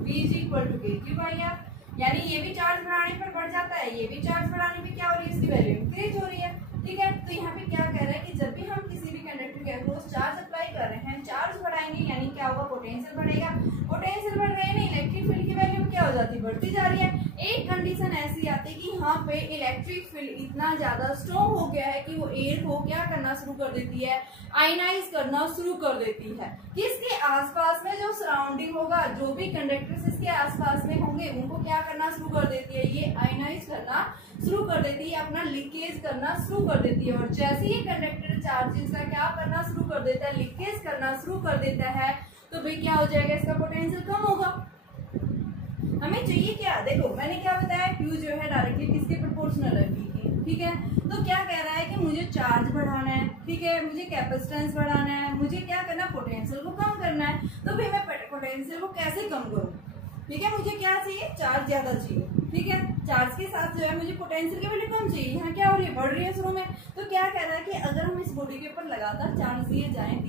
V=KQ/R, यानी ये भी चार्ज बढ़ाने पर बढ़ जाता है, ये भी चार्ज बढ़ाने पे क्या हो रही है, इसकी वैल्यू इंक्रीज हो रही है। ठीक है, तो यहाँ पे क्या कह रहा है कि जब भी हम किसी भी कंडक्टर के अक्रॉस चार्ज अप्लाई कर रहे हैं, चार्ज बढ़ाएंगे यानी क्या होगा, पोटेंशियल बढ़ेगा, पोटेंशियल बढ़ रहा है ना, इलेक्ट्रिक फील्ड की वैल्यू क्या हो जाती है, बढ़ती जा रही है। एक कंडीशन ऐसी आती है कि यहाँ पे इलेक्ट्रिक फील्ड इतना ज्यादा स्ट्रॉन्ग हो गया है कि वो एयर को क्या करना शुरू कर देती है, आयनाइज करना शुरू कर देती है। किसके आसपास में जो सराउंडिंग होगा, जो भी कंडक्टर्स इसके आसपास में होंगे उनको क्या करना शुरू कर देती है, ये आयनाइज करना शुरू कर देती है, अपना लीकेज करना शुरू कर देती है। और जैसे ही कंडक्टर चार्जेस का क्या करना शुरू कर देता है, लीकेज करना शुरू कर देता है, तो भाई क्या हो जाएगा, इसका पोटेंशियल कम होगा। हमें चाहिए क्या, देखो मैंने क्या बताया, Q जो है डायरेक्टली किसके प्रोपोर्शनल है, V के। ठीक है, तो क्या कह रहा है कि मुझे चार्ज बढ़ाना है, ठीक है, मुझे कैपेसिटेंस बढ़ाना है, मुझे क्या करना है, पोटेंशियल को कम करना है। तो भाई मैं पोटेंशियल को कैसे कम करूँ, ठीक है, मुझे क्या चाहिए, चार्ज ज्यादा चाहिए। ठीक है, चार्ज के साथ जो है मुझे पोटेंशियल की वैल्यू कम चाहिए, यहाँ क्या हो रही है, बढ़ रही है शुरू में। तो क्या कह रहा है कि अगर हम इस बॉडी के ऊपर लगातार चार्ज दिए जाएं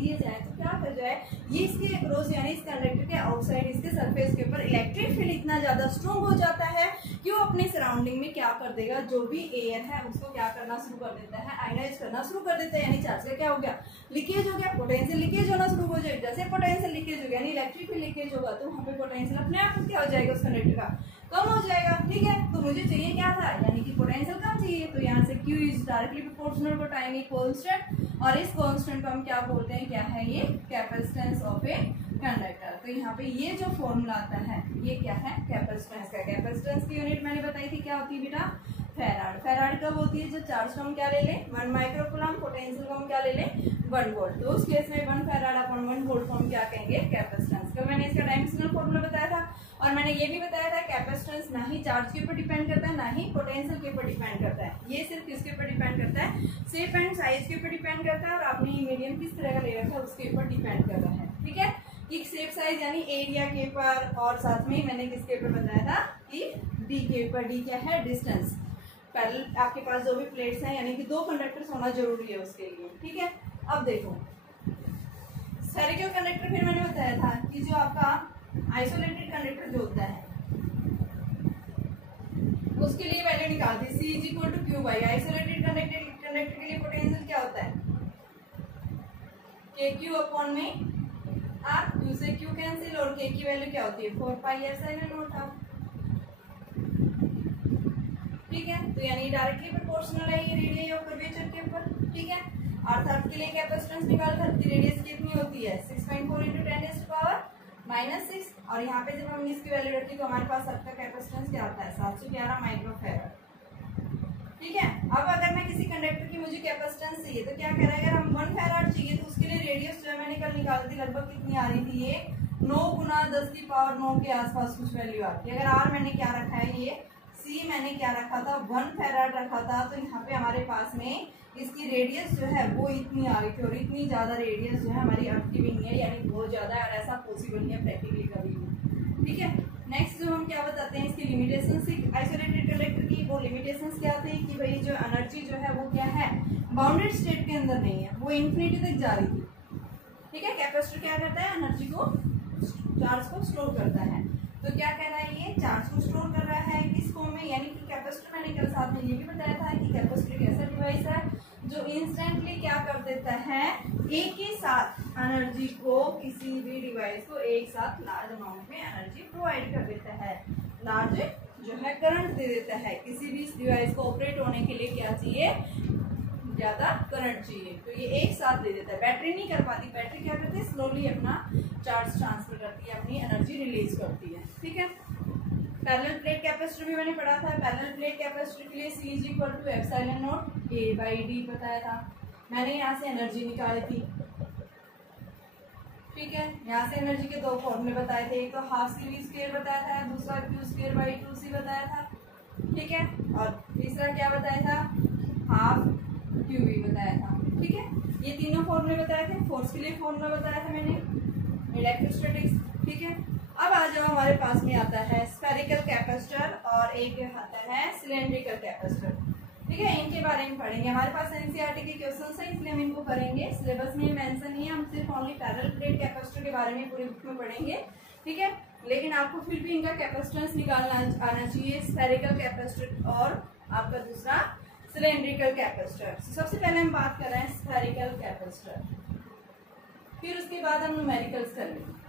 तो क्या कर जाए, ये इसके अक्रॉस यानी इस कंडक्टर के आउटसाइड इसके सरफेस के ऊपर इलेक्ट्रिक फील्ड इतना ज्यादा स्ट्रॉन्ग हो जाता है कि वो अपने सराउंडिंग में क्या कर देगा, जो भी एयर है उसको क्या करना शुरू कर देता है, आयनाइज करना शुरू कर देता है। यानी चार्ज का क्या हो गया, लीकेज हो गया, पोटेंशियल लीकेज होना शुरू हो जाएगा। जैसे पोटेंशियल लीकेज हो गया यानी इलेक्ट्रिक फील्ड लीकेज होगा, तो वहाँ पे पोटेंशियल अपने आप क्या हो जाएगा, उस कंडक्टर का कम हो जाएगा। ठीक है, तो मुझे चाहिए क्या था, यानी कि पोटेंशियल कम चाहिए, तो यहाँ से Q is directly proportional to time constant, और इस कांस्टेंट को हम क्या बोलते हैं, क्या है ये, कैपेसिटेंस ऑफ ए कंडक्टर। तो यहाँ पे ये जो फॉर्मूला आता है ये क्या है, कैपेसिटेंस का। कैपेसिटेंस की यूनिट मैंने बताई थी क्या होती है बेटा, फेराड। फेराड कब होती है, जो चार्ज को हम क्या ले लें, 1 माइक्रोकूलम, पोटेंशियल को हम क्या ले लें, 1 वोल्ट। तो उस केस में 1 फेराड अपॉन 1 वोल्ट को हम क्या कहेंगे, कैपेसिटेंस। कल मैंने इसका डायमेंशनल फॉर्मूला बताया था, और मैंने ये भी बताया था कैपेसिटेंस ना ही चार्ज के ऊपर डिपेंड करता है ना ही पोटेंशियल के ऊपर डिपेंड करता है, ये सिर्फ किसके ऊपर डिपेंड करता है, शेप एंड साइज के ऊपर डिपेंड करता है, और आपने ये मीडियम किस तरह का ले रखा है उसके ऊपर डिपेंड कर रहा है। ठीक है, कि शेप साइज यानी एरिया के ऊपर, और साथ में मैंने किसके ऊपर बताया था कि डी के ऊपर। डी क्या है, डिस्टेंस। पहले आपके पास जो भी प्लेट्स हैं यानी कि 2 कंडक्टर्स होना जरूरी है उसके लिए। ठीक है, अब देखो स्फेरिकल कंडक्टर, फिर मैंने बताया था कि जो आपका आइसोलेटेड कंडक्टर जो होता है उसके लिए वैल्यू निकालती C=Q/। आइसोलेटेड कंडक्टर के लिए पोटेंशियल क्या होता है, KQ अपॉन में R, Q से Q कैंसिल, और K की वैल्यू क्या होती है, 4πε0r। ठीक है, तो यानी डायरेक्टली प्रोपोर्शनल है ये रेडियस ऑफ कर्वेचर के ऊपर। ठीक है, अर्थात के लिए कैपेसिटेंस निकाल सकती, रेडियस कितनी होती है, 6.4 × 10⁻⁻⁶। और यहाँ पे जब हमने इसकी वैल्यू रखी तो हमारे पास सबका कैपेसिटेंस क्या आता है, 711 माइक्रोफेराड। ठीक है, अब अगर मैं किसी कंडक्टर की मुझे कैपेसिटेंस चाहिए तो क्या कह रहा है, अगर हम 1 फेराड चाहिए तो उसके लिए रेडियस जो है मैंने कल निकाली थी, लगभग कितनी आ रही थी, ये 9 गुना 10 की पावर 9 के आसपास कुछ वैल्यू आती है। अगर आर मैंने क्या रखा है, ये सी मैंने क्या रखा था, 1 फेराड रखा था, तो यहाँ पे हमारे पास में इसकी रेडियस जो है वो इतनी आ गई थी, और इतनी ज्यादा रेडियस जो है हमारी अर्थ की भी नहीं है, यानी बहुत ज्यादा है, और ऐसा पॉसिबल नहीं है प्रैक्टिकली कभी भी। ठीक है, नेक्स्ट जो हम क्या बताते हैं इसकी लिमिटेशन, आइसोलेटेड कंडक्टर की वो लिमिटेशंस क्या थी कि भाई जो एनर्जी जो है वो क्या है, बाउंडेड स्टेट के अंदर नहीं है, वो इन्फिनिटी तक जा रही थी। ठीक है, कैपेसिटर क्या करता है, एनर्जी को, चार्ज को स्टोर करता है। तो क्या कह रहा है, ये चार्ज को स्टोर कर रहा है किस फॉर्म में, यानी कि कैपेसिटर, मैंने कल साथ में ये भी बताया था कि कैपेसिटर एक ऐसा डिवाइस है जो इंस्टेंटली क्या कर देता है, एक ही साथ एनर्जी को, किसी भी डिवाइस को एक साथ लार्ज अमाउंट में एनर्जी प्रोवाइड कर देता है, लार्ज जो है करंट दे देता है। किसी भी डिवाइस को ऑपरेट होने के लिए क्या चाहिए, ज्यादा करंट चाहिए, तो ये एक साथ दे देता है। बैटरी नहीं कर पाती, बैटरी क्या करती है, स्लोली अपना चार्ज ट्रांसफर करती है, अपनी एनर्जी रिलीज करती है। ठीक है, पैरेलल प्लेट कैपेसिटर भी मैंने पढ़ा था। पैरेलल प्लेट कैपेसिटर के लिए C is equal to epsilon naught A by D बताया था मैंने, यहाँ से एनर्जी निकाली थी। ठीक है, यहाँ से एनर्जी के दो फॉर्मूले बताए थे, एक तो हाफ CV स्क्वायर बताया था, दूसरा Q स्क्वायर बाई 2C बताया था। ठीक है, और तीसरा क्या बताया था, हाफ QV बताया था। ठीक है, ये तीनों फॉर्मूले बताए थे। फोर्स के लिए फॉर्मूला बताया था मैंने, इलेक्ट्रोस्टैटिक्स। ठीक है, अब आ जाओ, हमारे पास में आता है स्फेरिकल कैपेसिटर और एक आता है सिलेंड्रिकल कैपेसिटर। ठीक है, इनके बारे में पढ़ेंगे। हमारे पास एनसीईआरटी के क्वेश्चन है, इसलिए हम इनको करेंगे। सिलेबस में मेंशन नहीं है, हम सिर्फ ओनली पैरेलल प्लेट कैपेसिटर के बारे में पूरी बुक में पढ़ेंगे। ठीक है, लेकिन आपको फिर भी इनका कैपेसिटेंस निकालना आना चाहिए, स्फेरिकल कैपेसिटर और आपका दूसरा सिलेंड्रिकल कैपेसिटर। सबसे पहले हम बात कर रहे हैं स्फेरिकल कैपेसिटर, फिर उसके बाद हम न्यूमेरिकल्स कर लेंगे।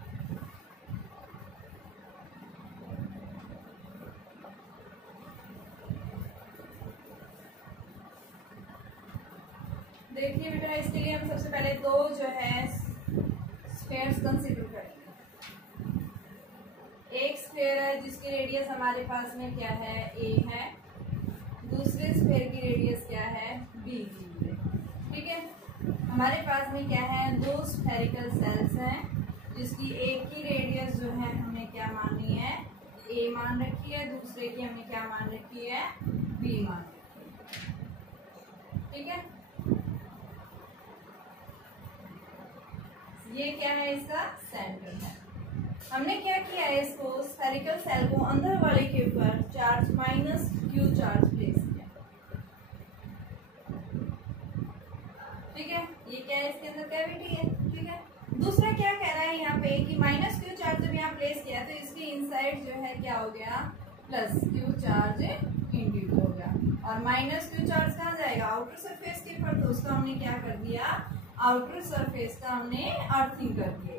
देखिए बेटा, इसके लिए हम सबसे पहले दो जो है स्फेयर्स कंसीडर करेंगे। एक स्फेयर है जिसकी रेडियस हमारे पास में क्या है, A है, दूसरे स्फेयर की रेडियस क्या है, B है। ठीक है, हमारे पास में क्या है, दो स्फेरिकल सेल्स हैं जिसकी एक की रेडियस जो है हमने क्या मानी है, A मान रखी है, दूसरे की हमने क्या मान रखी है, B मान रखी है। ठीक है, ये क्या है, इसका सेंटर है। हमने क्या किया है, इसको स्फेरिकल सेल को अंदर वाले के ऊपर चार्ज -Q चार्ज प्लेस किया। ठीक है, ये क्या है, इसके अंदर कैविटी है। ठीक है, दूसरा क्या कह रहा है यहाँ पे कि -Q चार्ज जब यहाँ प्लेस किया तो इसके इनसाइड जो है क्या हो गया, +Q चार्ज इंड्यूस हो गया, और -Q चार्ज कहाँ जाएगा, आउटर सरफेस के ऊपर, तो उसका हमने क्या कर दिया, आउटर सरफेस का हमने अर्थिंग कर दिया।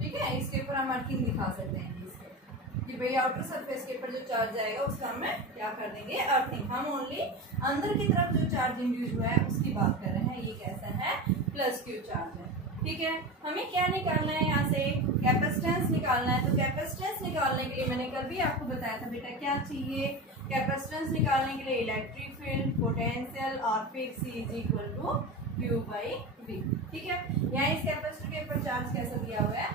ठीक है, इसके ऊपर हम अर्थिंग दिखा सकते हैं इसके कि भाई आउटर सरफेस के ऊपर जो चार्ज आएगा उसका हमें क्या कर देंगे, अर्थिंग। हम ओनली अंदर की तरफ जो चार्ज इंड्यूस हुआ है उसकी बात कर रहे हैं। ये कैसा है, +Q चार्ज है। ठीक है, हमें क्या निकालना है, यहाँ से कैपेसिटेंस निकालना है। तो कैपेसिटेंस निकालने के लिए मैंने कल भी आपको बताया था बेटा, क्या चाहिए, कैपेसिटेंस निकालने के लिए इलेक्ट्रिक फील्ड, पोटेंशियल और फिर C is equal to Q by V। ठीक है, यहाँ इस कैपेसिटर के ऊपर चार्ज कैसा दिया हुआ है,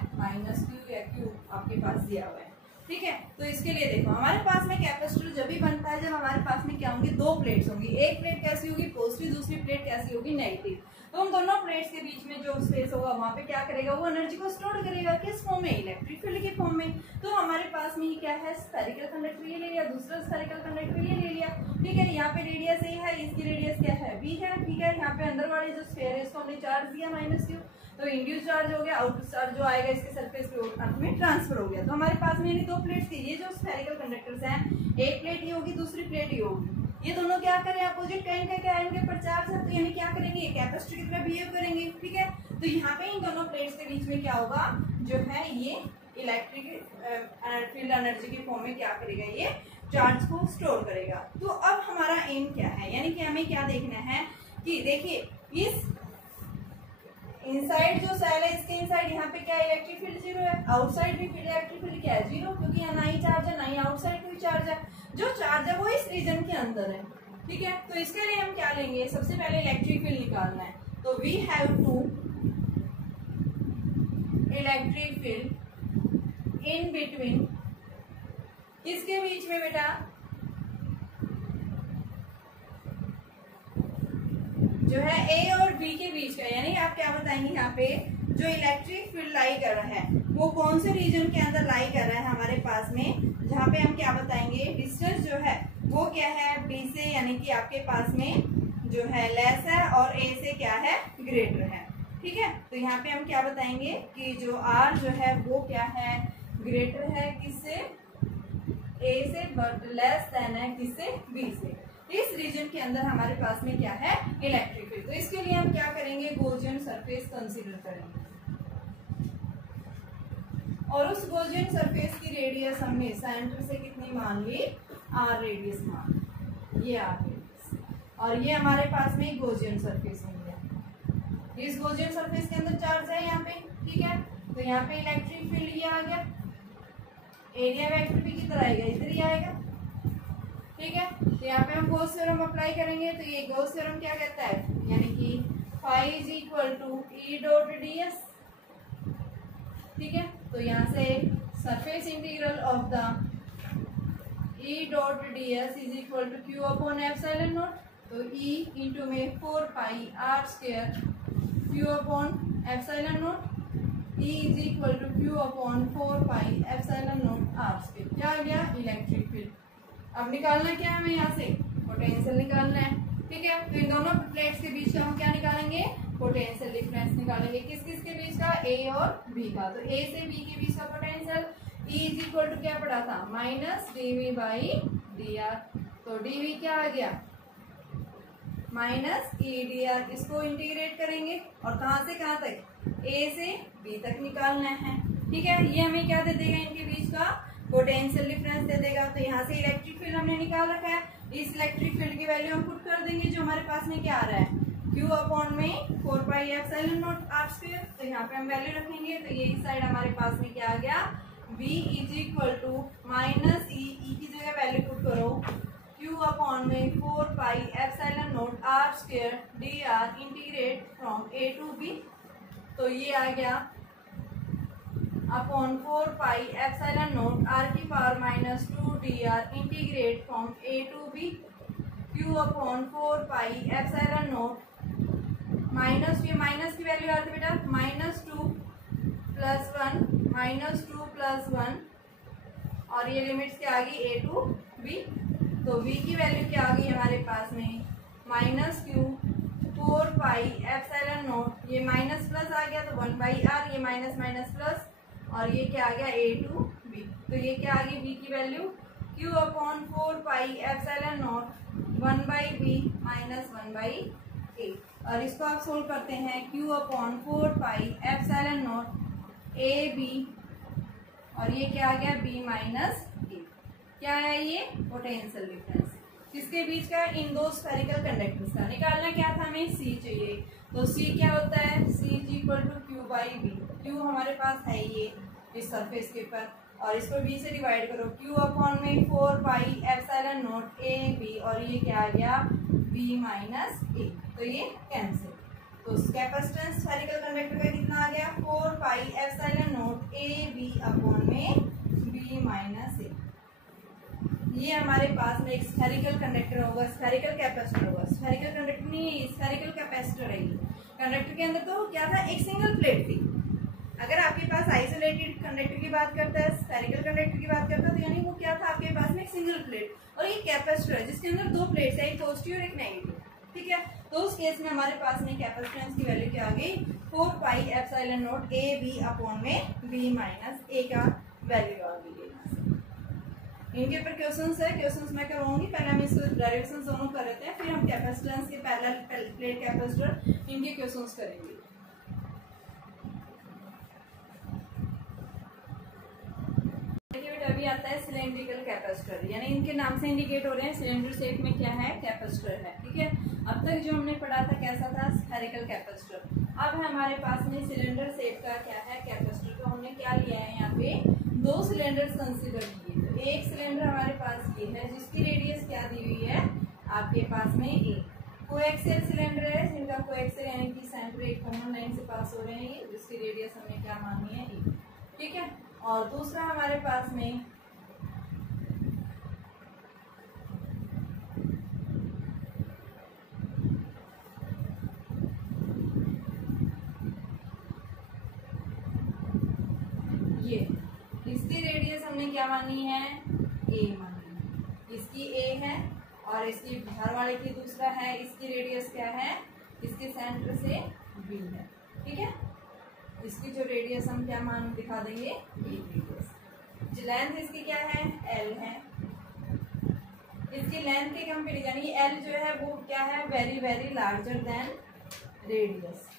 -Q या Q आपके पास दिया हुआ है। ठीक है, तो इसके लिए देखो, हमारे पास में कैपेसिटर जब भी बनता है जब हमारे पास में क्या होंगी, दो प्लेट्स होंगी। एक प्लेट कैसी होगी, पॉजिटिव, दूसरी प्लेट कैसी होगी, नेगेटिव। तो हम दोनों प्लेट्स के बीच में जो स्पेस होगा वहां पे क्या करेगा, वो एनर्जी को स्टोर करेगा, किस फॉर्म में, इलेक्ट्रिक फील्ड के फॉर्म में। तो हमारे पास में क्या है, स्फेरिकल कंडक्टर ये ले लिया, दूसरा स्फेरिकल कंडक्टर ये ले लिया। ठीक है, यहाँ पे रेडियस A है, इसकी रेडियस क्या है, B है। ठीक है, यहाँ पे अंदर वाले जो स्फेयर है इसको हमने चार्ज दिया -Q, तो इंड्यूस चार्ज हो गया, आउटर चार्ज जो आएगा इसके सरफेस पे अर्थ में ट्रांसफर हो गया। तो हमारे पास में दो प्लेट्स थी, ये जो स्फेरिकल कंडक्टर्स हैं, एक प्लेट ये होगी, दूसरी प्लेट ये होगी। ये दोनों क्या करें, अपोजिट टाइम का क्या है, इनके ऊपर चार्ज है, तो यानी क्या करेंगे, कैपेसिटर की तरह बिहेव करेंगे। ठीक है, तो यहाँ पे इन दोनों प्लेट्स के बीच में क्या होगा, जो है ये इलेक्ट्रिक फील्ड एनर्जी के फॉर्म में क्या करेगा, ये चार्ज को स्टोर करेगा। तो अब हमारा एम क्या है, यानी कि हमें क्या देखना है कि देखिए इस इनसाइड जो सेल है इसके इनसाइड यहाँ पे क्या है, इलेक्ट्रिक फील्ड 0 है, आउटसाइड भी इलेक्ट्रिक फील्ड क्या है, 0, क्योंकि यहाँ ना ही चार्ज है ना ही आउटसाइड कोई चार्ज है। जो चार्ज है वो इस रीजन के अंदर है। ठीक है, तो इसके लिए हम क्या लेंगे, सबसे पहले इलेक्ट्रिक फील्ड निकालना है। तो we have to electric field in between, किसके बीच में बेटा, जो है ए और बी के बीच का, यानी आप क्या बताएंगे यहाँ पे जो इलेक्ट्रिक फील्ड लाई कर रहा है वो कौन से रीजन के अंदर लाई कर रहा है हमारे पास में, जहाँ पे हम क्या बताएंगे डिस्टेंस जो है वो क्या है बी से, यानी कि आपके पास में जो है लेस है और ए से क्या है ग्रेटर है। ठीक है, तो यहाँ पे हम क्या बताएंगे कि जो आर जो है वो क्या है ग्रेटर है किससे, ए से, बट लेस देन है किससे, बी से। इस रीजन के अंदर हमारे पास में क्या है इलेक्ट्रिक फील्ड। तो इसके लिए हम क्या करेंगे गॉसियन सरफेस कंसीडर करेंगे और उस गॉसियन सरफेस की रेडियस हमने सेंटर से कितनी मान ली, आर रेडियस मान ली, ये आर रेडियस, और ये हमारे पास में गॉसियन सरफेस हो गया। इस गॉसियन सरफेस के अंदर चार्ज है यहाँ पे, ठीक है, तो यहाँ पे इलेक्ट्रिक फील्ड ये आ गया, एरिया वेक्टर भी किधर आएगा, इधर ही आएगा। ठीक है, तो यहाँ पे हम गॉस थ्योरम अप्लाई करेंगे, तो ये गॉस थ्योरम क्या कहता है, यानी कि phi is equal to E dot D s. ठीक है, तो यहाँ से surface integral of the E dot D S is equal to Q upon epsilon naught, तो ई इंटू में 4 pi r square Q upon epsilon naught, E is equal to Q upon 4 pi epsilon naught are square. क्या आ गया इलेक्ट्रिक फील्ड। अब निकालना क्या है हमें, यहाँ से पोटेंशियल निकालना है। ठीक है, तो इन दोनों प्लेट्स के बीच का हम क्या निकालेंगे, पोटेंशियल डिफरेंस निकालेंगे। किस किस के बीच का, ए और बी का। तो ए से बी के बीच का potential E is equal to क्या पड़ा था, माइनस dv बाई dr। तो dv क्या आ गया, माइनस e dr। इसको इंटीग्रेट करेंगे और कहां से कहां तक, A से B तक निकालना है। ठीक है, ये हमें क्या दे देगा, इनके बीच का पोटेंशियल डिफरेंस दे देगा। तो यहाँ से इलेक्ट्रिक फील्ड हमने निकाल रखा है, इस इलेक्ट्रिक फील्ड की वैल्यू हम पुट कर देंगे जो हमारे पास में क्या आ रहा है, Q अपॉन में 4 pi epsilon naught are square. तो यहाँ पे हम वैल्यू रखेंगे, तो ये इस साइड हमारे पास में क्या आ गया, V is equal to minus E की जगह वैल्यू पुट करो, Q अपॉन में 4 pi epsilon naught are square d r integrate from A to B। तो ये आ गया upon 4 pi epsilon naught r की power minus 2 d r integrate from A to B, Q upon 4 pi epsilon naught minus, ये माइनस की वैल्यू आती है बेटा, माइनस 2 प्लस 1, माइनस 2 प्लस 1, और ये लिमिट्स क्या आ गई A टू B। तो V की वैल्यू क्या आ गई हमारे पास में, minus Q 4 pi epsilon not, ये माइनस प्लस आ गया तो 1 बाई आर, ये माइनस माइनस प्लस, और ये क्या आ गया A टू B। तो ये क्या आ गई V की value, Q upon 4 pi epsilon not 1 by B minus 1 by A। और इसको आप सोल्व करते हैं, Q upon 4 pi epsilon naught A B, और ये क्या आ गया B माइनस A। क्या है ये पोटेंशियल डिफरेंस किसके बीच का, इन दो स्फेरिकल कंडक्टर्स का। निकालना क्या था हमें, C चाहिए। तो C क्या होता है, C is equal to Q by B। Q हमारे पास है ये इस सरफेस के ऊपर, और इसको B से डिवाइड करो, Q अपॉन में 4 pi epsilon naught A B, और ये क्या आ गया B माइनस A। तो ये कैंसिल। तो कैपेसिटेंस स्फेरिकल कंडक्टर का कितना आ गया, 4 pi epsilon naught A B अपॉन में B माइनस A। ये हमारे पास में एक स्फेरिकल कंडक्टर होगा, स्फेरिकल कैपेसिटर होगा। स्फेरिकल कंडक्टर नहीं, स्फेरिकल कैपेसिटर है। कंडक्टर के अंदर तो क्या था, एक सिंगल प्लेट थी। अगर आपके पास आइसोलेटेड कंडक्टर की बात करता है, स्फेरिकल कंडक्टर की बात करता है, तो यानी वो क्या था, आपके पास में एक सिंगल प्लेट, और ये कैपेसिटर है जिसके अंदर दो प्लेट्स है, एक पॉजिटिव और एक नेगेटिव। ठीक है, तो उस केस में हमारे पास में कैपेसिटेंस की वैल्यू क्या आ गई, 4 pi epsilon naught A B अपॉन में B माइनस A का वैल्यू आ गई। इनके ऊपर क्वेश्चंस है, क्वेश्चंस मैं करवाऊंगी। पहले हम इसको डेरिवेशंस दोनों कर लेते हैं, फिर हम कैपेसिटेंस के पैरेलल प्लेट कैपेसिटर इनके क्वेश्चंस करेंगे। अभी आता है सिलेंड्रिकल कैपेसिटर, यानी इनके नाम से इंडिकेट हो रहे हैं सिलेंडर शेप में क्या है, कैपेसिटर है। ठीक है, अब तक जो हमने पढ़ा था कैसा था, स्फेरिकल कैपेसिटर। अब हमारे पास में सिलेंडर शेप का क्या है कैपेसिटर। तो हमने क्या लिया है, यहाँ पे दो सिलेंडर कंसीडर किए। तो एक सिलेंडर हमारे पास ये है जिसकी रेडियस क्या दी हुई है आपके पास में A। कोएक्सियल सिलेंडर है जिनका कोएक्सियल यानी कि सेंटर एक कॉमन लाइन से पास हो रहे हैं ये, जिसकी रेडियस हमें क्या माननी है e। ठीक है, और दूसरा हमारे पास में ये, इसकी रेडियस हमने क्या मानी है, a मानी है। इसकी a है और इसकी बाहर वाले की दूसरा है, इसकी रेडियस क्या है, इसके सेंटर से b है। ठीक है, इसकी जो रेडियस हम क्या मान दिखा देंगे, a रेडियस। जो लेंथ इसकी क्या है, l है। इसकी लेंथ के कंपेरिजन यानी l जो है वो क्या है, very very larger than radius.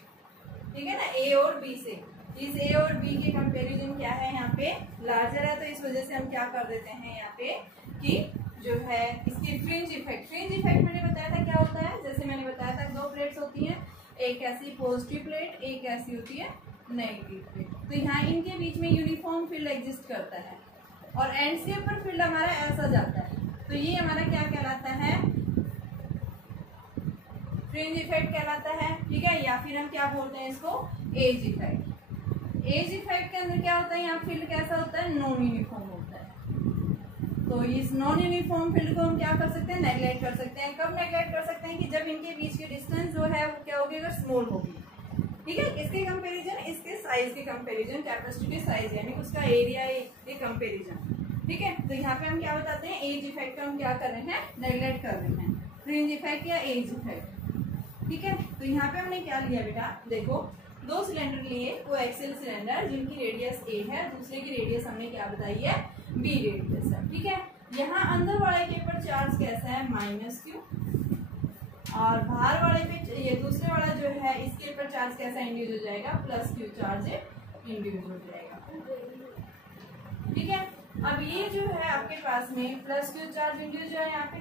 ठीक है ना, a और b से, इस a और b के कंपैरिजन क्या है, यहाँ पे लार्जर है, तो इस वजह से हम क्या कर देते हैं यहाँ पे कि जो है इसकी फ्रिंज इफेक्ट, फ्रिंज इफेक्ट मैंने बताया था क्या होता है, जैसे मैंने बताया था दो प्लेट्स होती हैं, एक ऐसी पॉजिटिव प्लेट, एक ऐसी होती है नेगेटिव प्लेट। तो यहाँ इनके बीच में यूनिफॉर्म फील्ड एग्जिस्ट करता है और एंड्स के ऊपर फील्ड हमारा ऐसा जाता है, तो ये हमारा क्या कहलाता है, फ्रिंज इफेक्ट कहलाता है। ठीक है, या फिर हम क्या बोलते हैं इसको, एज इफेक्ट। एज इफेक्ट के अंदर क्या होता है, यहाँ फील्ड कैसा होता है, नॉन यूनिफॉर्म होता है। तो इस नॉन यूनिफॉर्म फील्ड को हम क्या कर सकते हैं, नेगलेक्ट कर सकते हैं। कब नेगलेक्ट कर सकते हैं, कि जब इनके बीच की डिस्टेंस जो है वो क्या होगी, अगर स्मॉल होगी। ठीक है, इसके कंपैरिजन, इसके साइज के कंपैरिजन, कैपेसिटी के साइज यानी उसका एरिया के कंपैरिजन। ठीक है, तो यहाँ पे हम क्या बताते हैं, एज इफेक्ट को हम क्या कर रहे हैं, नेगलेक्ट कर रहे हैं, फ्रिंज इफेक्ट या एज इफेक्ट। ठीक है, तो यहाँ पे हमने क्या लिया बेटा, देखो दो सिलेंडर लिए, वो एक्सेल सिलेंडर जिनकी रेडियस a है, दूसरे की रेडियस हमने क्या बताई है, b रेडियस है। ठीक है, यहाँ अंदर वाले के ऊपर चार्ज कैसा है, -q, और बाहर वाले पे ये दूसरे वाला जो है इसके ऊपर चार्ज कैसा इंड्यूस हो जाएगा, +q चार्ज इंड्यूस हो जाएगा। ठीक है, अब ये जो है आपके पास में +q चार्ज इंड्यूस जो है यहाँ पे,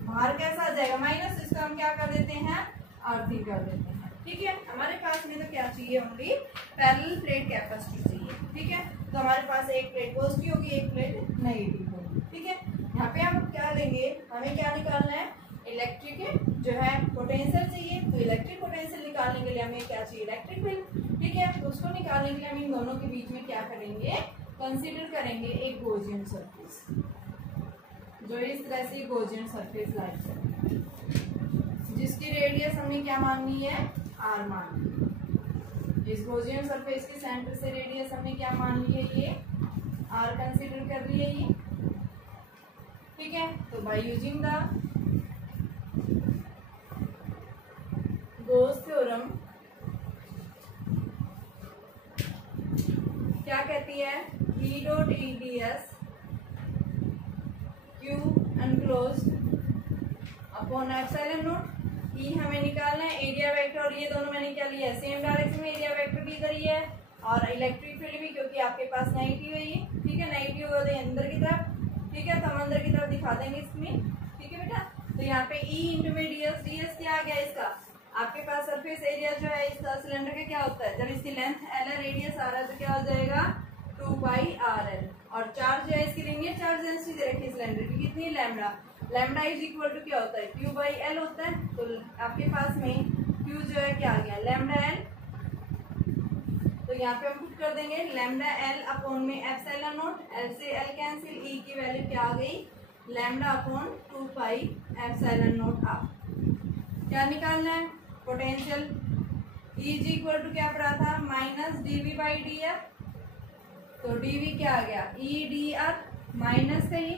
बाहर कैसा आ जाएगा, माइनस, इसको हम क्या कर देते हैं, अर्थिंग कर देते हैं। ठीक है, हमारे पास में तो क्या चाहिए, ओनली पैरेलल प्लेट कैपेसिटी चाहिए। ठीक है, तो हमारे पास एक प्लेट पॉजिटिव होगी, एक प्लेट नेगेटिव होगी। ठीक है, यहाँ पे हम क्या लेंगे, हमें क्या निकालना है, इलेक्ट्रिक जो है पोटेंशियल चाहिए, तो इलेक्ट्रिक पोटेंशियल निकालने के लिए हमें क्या चाहिए, इलेक्ट्रिक फील्ड। ठीक है, तो उसको निकालने के लिए हम इन दोनों के बीच में क्या करेंगे, कंसिडर करेंगे एक गॉसियन सरफेस, जो इस तरह से गॉसियन सरफेस लाइक है, जिसकी रेडियस हमने क्या माननी है, r माननी है। इस गॉसियन सरफेस के सेंटर से रेडियस हमने क्या मान ली है, ये r कंसीडर कर ली है ये। ठीक है, तो by using the Gauss theorem क्या कहती है, E dot E ds Q enclosed upon epsilon naught. E हमें निकालना है, एरिया वेक्टर, और ये दोनों मैंने क्या लिया है, सेम डायरेक्शन में, एरिया वेक्टर भी इधर ही है और इलेक्ट्रिक फील्ड भी, क्योंकि आपके पास नेगेटिव है ये। ठीक है, नेगेटिव होगा तो अंदर की तरफ। ठीक है, तो हम अंदर की तरफ दिखा देंगे इसमें। ठीक है बेटा, तो यहाँ पे ई इंटू में ds, ds क्या आ गया इसका, आपके पास सरफेस एरिया जो है इस सिलेंडर का क्या होता है, जब इसकी लेंथ l है, रेडियस r है, तो क्या हो जाएगा 2πrl, और चार्ज जो है इसकी लिनियर चार्ज डेंसिटी दे रखी है सिलेंडर की, कितनी, lambda. Lambda is equal to क्या होता है, q/l होता है। तो आपके पास में q जो है क्या आ गया, लैम्डा l, तो यहाँ पे हम पुट कर देंगे लैम्डा l अपॉन में एप्सिलॉन नॉट, l से l कैंसिल, e की वैल्यू क्या आ गई, lambda upon 2π epsilon naught r। क्या निकालना है, potential, E is equal to क्या पड़ा था, -dv/dr, तो dv क्या आ गया, e/dr, माइनस का ये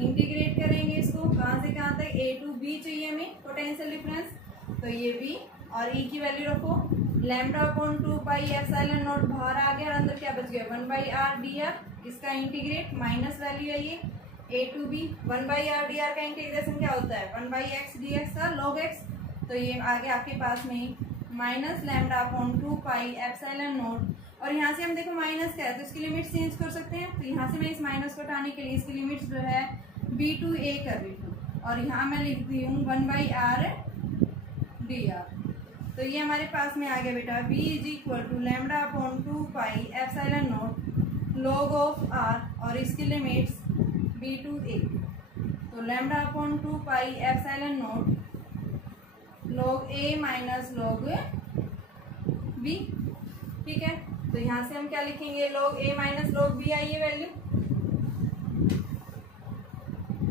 इंटीग्रेट करेंगे इसको, कहाँ से कहाँ तक, a to b चाहिए हमें पोटेंशियल डिफरेंस, तो ये भी, और e की वैल्यू रखो, लैम्डा अपॉन 2π एप्सिलॉन नॉट बाहर आ गया, और अंदर क्या बच गया, 1/r dr, इसका इंटीग्रेट, माइनस वैल्यू है ये, a to b, 1/r dr का इंटीग्रेशन क्या होता है, 1/x dx का log x, तो ये आगे आपके पास में minus lambda upon 2π epsilon naught, और यहाँ से हम देखो माइनस क्या है, तो इसकी लिमिट चेंज कर सकते हैं। तो यहाँ से मैं इस माइनस को हटाने के लिए इसकी लिमिट्स जो है b to a कर रही हूँ, और यहाँ मैं लिखती हूँ 1/r dr। तो ये हमारे पास में आ गया बेटा, v is equal to lambda upon 2π epsilon naught log of r, और इसकी लिमिट्स b to a, तो lambda upon 2π epsilon naught log a minus log b। ठीक है, तो यहाँ से हम क्या लिखेंगे, log a minus log b आई है वैल्यू,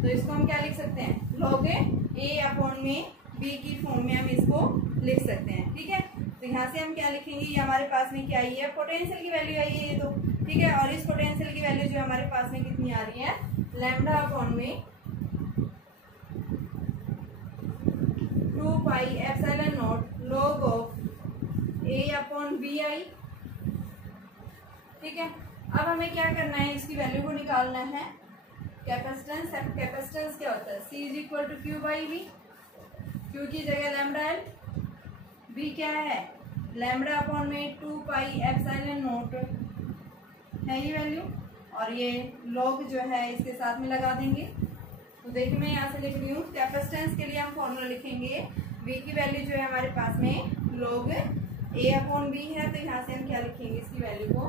तो इसको हम क्या लिख सकते हैं, log a अपॉन में b की फॉर्म में हम इसको लिख सकते हैं। ठीक है, तो यहाँ से हम क्या लिखेंगे, ये हमारे पास में क्या आई है, पोटेंशियल की वैल्यू आई है ये तो। ठीक है, और इस पोटेंशियल की वैल्यू जो हमारे पास में कितनी आ रही है, लैम्डा अपॉन में 2 पाई epsilon naught log of a upon b आई। ठीक है, अब हमें क्या करना है, इसकी वैल्यू को निकालना है। कैपेसिटेंस, कैपेसिटेंस क्या होता है, C is equal to Q by V, Q की जगह लैम्डा एल, बी क्या है, लैम्डा अपॉन में 2 पाई एप्सिलॉन नॉट है ये वैल्यू, और ये log जो है इसके साथ में लगा देंगे। तो देखिए मैं यहाँ से लिख रही हूँ, कैपेसिटेंस के लिए हम फॉर्मूला लिखेंगे, v की वैल्यू जो है हमारे पास में log a अपॉन b है, तो यहाँ से हम क्या लिखेंगे इसकी वैल्यू को,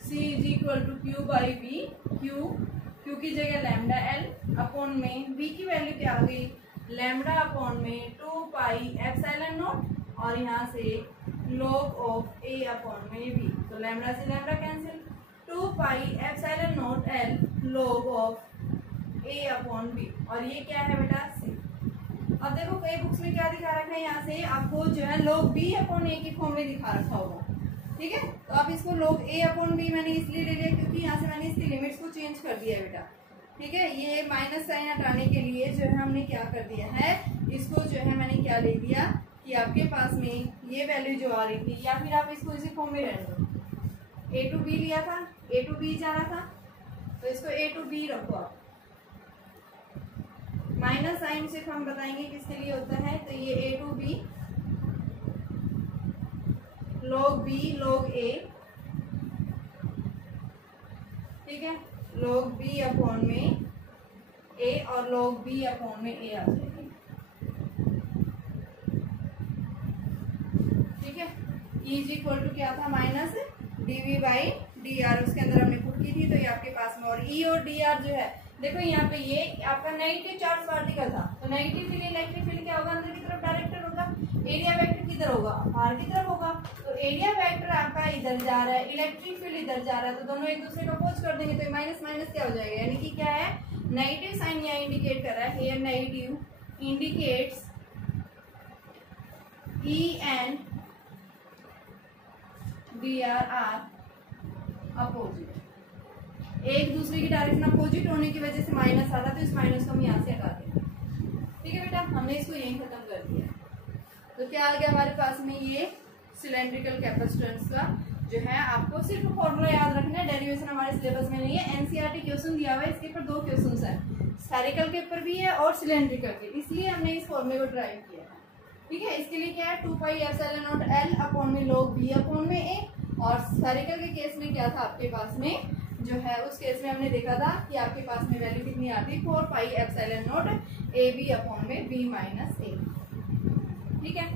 C is equal to Q by B, Q की जगह लैम्डा एल अपॉन में b की वैल्यू क्या आ गई, लैम्डा अपॉन में 2 पाई एप्सिलॉन नॉट, और यहाँ से log ऑफ a अपॉन में b, तो लैम्डा से lambda cancel, 2 pi epsilon naught L log of a upon b, और ये क्या है बेटा c। अब देखो कई बुक्स में क्या दिखा रखा है, यहाँ से आपको जो है log b अपॉन a की फॉर्म में दिखा रखा होगा। ठीक है, तो आप इसको log a अपॉन b मैंने इसलिए ले लिया क्योंकि यहाँ से मैंने इसकी लिमिट्स को चेंज कर दिया है बेटा। ठीक है, ये माइनस साइन हटाने के लिए जो है हमने क्या कर दिया है, इसको जो है मैंने क्या ले दिया कि आपके पास में ये वैल्यू जो आ रही थी, या फिर आप इसको इसी फॉर्म में रहने दो, a टू b लिया था, a टू b जाना था, तो इसको a टू b रखो आप। माइनस साइन सिर्फ हम बताएंगे किसके लिए होता है, तो ये a to b log b log a, ठीक है, log b अपॉन में a और log b अपॉन में a आ जाएगी। ठीक है, e इज इक्वल टू क्या था, माइनस dv बाई dr, उसके अंदर हमने पुट की थी, तो ये आपके पास में, और e और dr जो है, देखो यहाँ पे ये आपका नेगेटिव चार्ज पार्टिकल था, तो नेगेटिव फील्ड इलेक्ट्रिक फील्ड क्या होगा, अंदर की तरफ डायरेक्टेड होगा, एरिया वेक्टर किधर होगा, बाहर की तरफ होगा, तो एरिया वेक्टर आपका इधर जा रहा है, इलेक्ट्रिक फील्ड इधर जा रहा है, तो दोनों एक दूसरे को अपोज कर देंगे, तो माइनस माइनस क्या हो जाएगा, यानी कि क्या है, नेगेटिव साइन यहाँ इंडिकेट कर रहा है, here negative indicates E and dr are opposite, एक दूसरे की डायरेक्शन अपोजिट होने की वजह से माइनस आ रहा, तो इस माइनस को हम यहाँ से हटा देंगे। ठीक है बेटा, हमने इसको यहीं खत्म कर दिया। तो क्या आ गया हमारे पास में, ये सिलेंड्रिकल कैपेसिटेंस का जो है, आपको सिर्फ फॉर्मूला याद रखना है, डेरिवेशन हमारे सिलेबस में नहीं है, एनसीईआरटी क्वेश्चन दिया हुआ है, इसके ऊपर 2 क्वेश्चन है, स्फेरिकल के ऊपर भी है और सिलेंड्रिकल के, इसलिए हमने इस फॉर्मूले को ड्राइव किया है। ठीक है, इसके लिए क्या है, 2 पाई एप्सिलॉन नॉट एल अपॉन में log b अपॉन में a, और स्फेरिकल के केस में क्या था आपके पास में जो है, उस केस में हमने देखा था कि आपके पास में वैल्यू कितनी आती, 4 pi epsilon naught a b अपॉन में b माइनस a। ठीक है,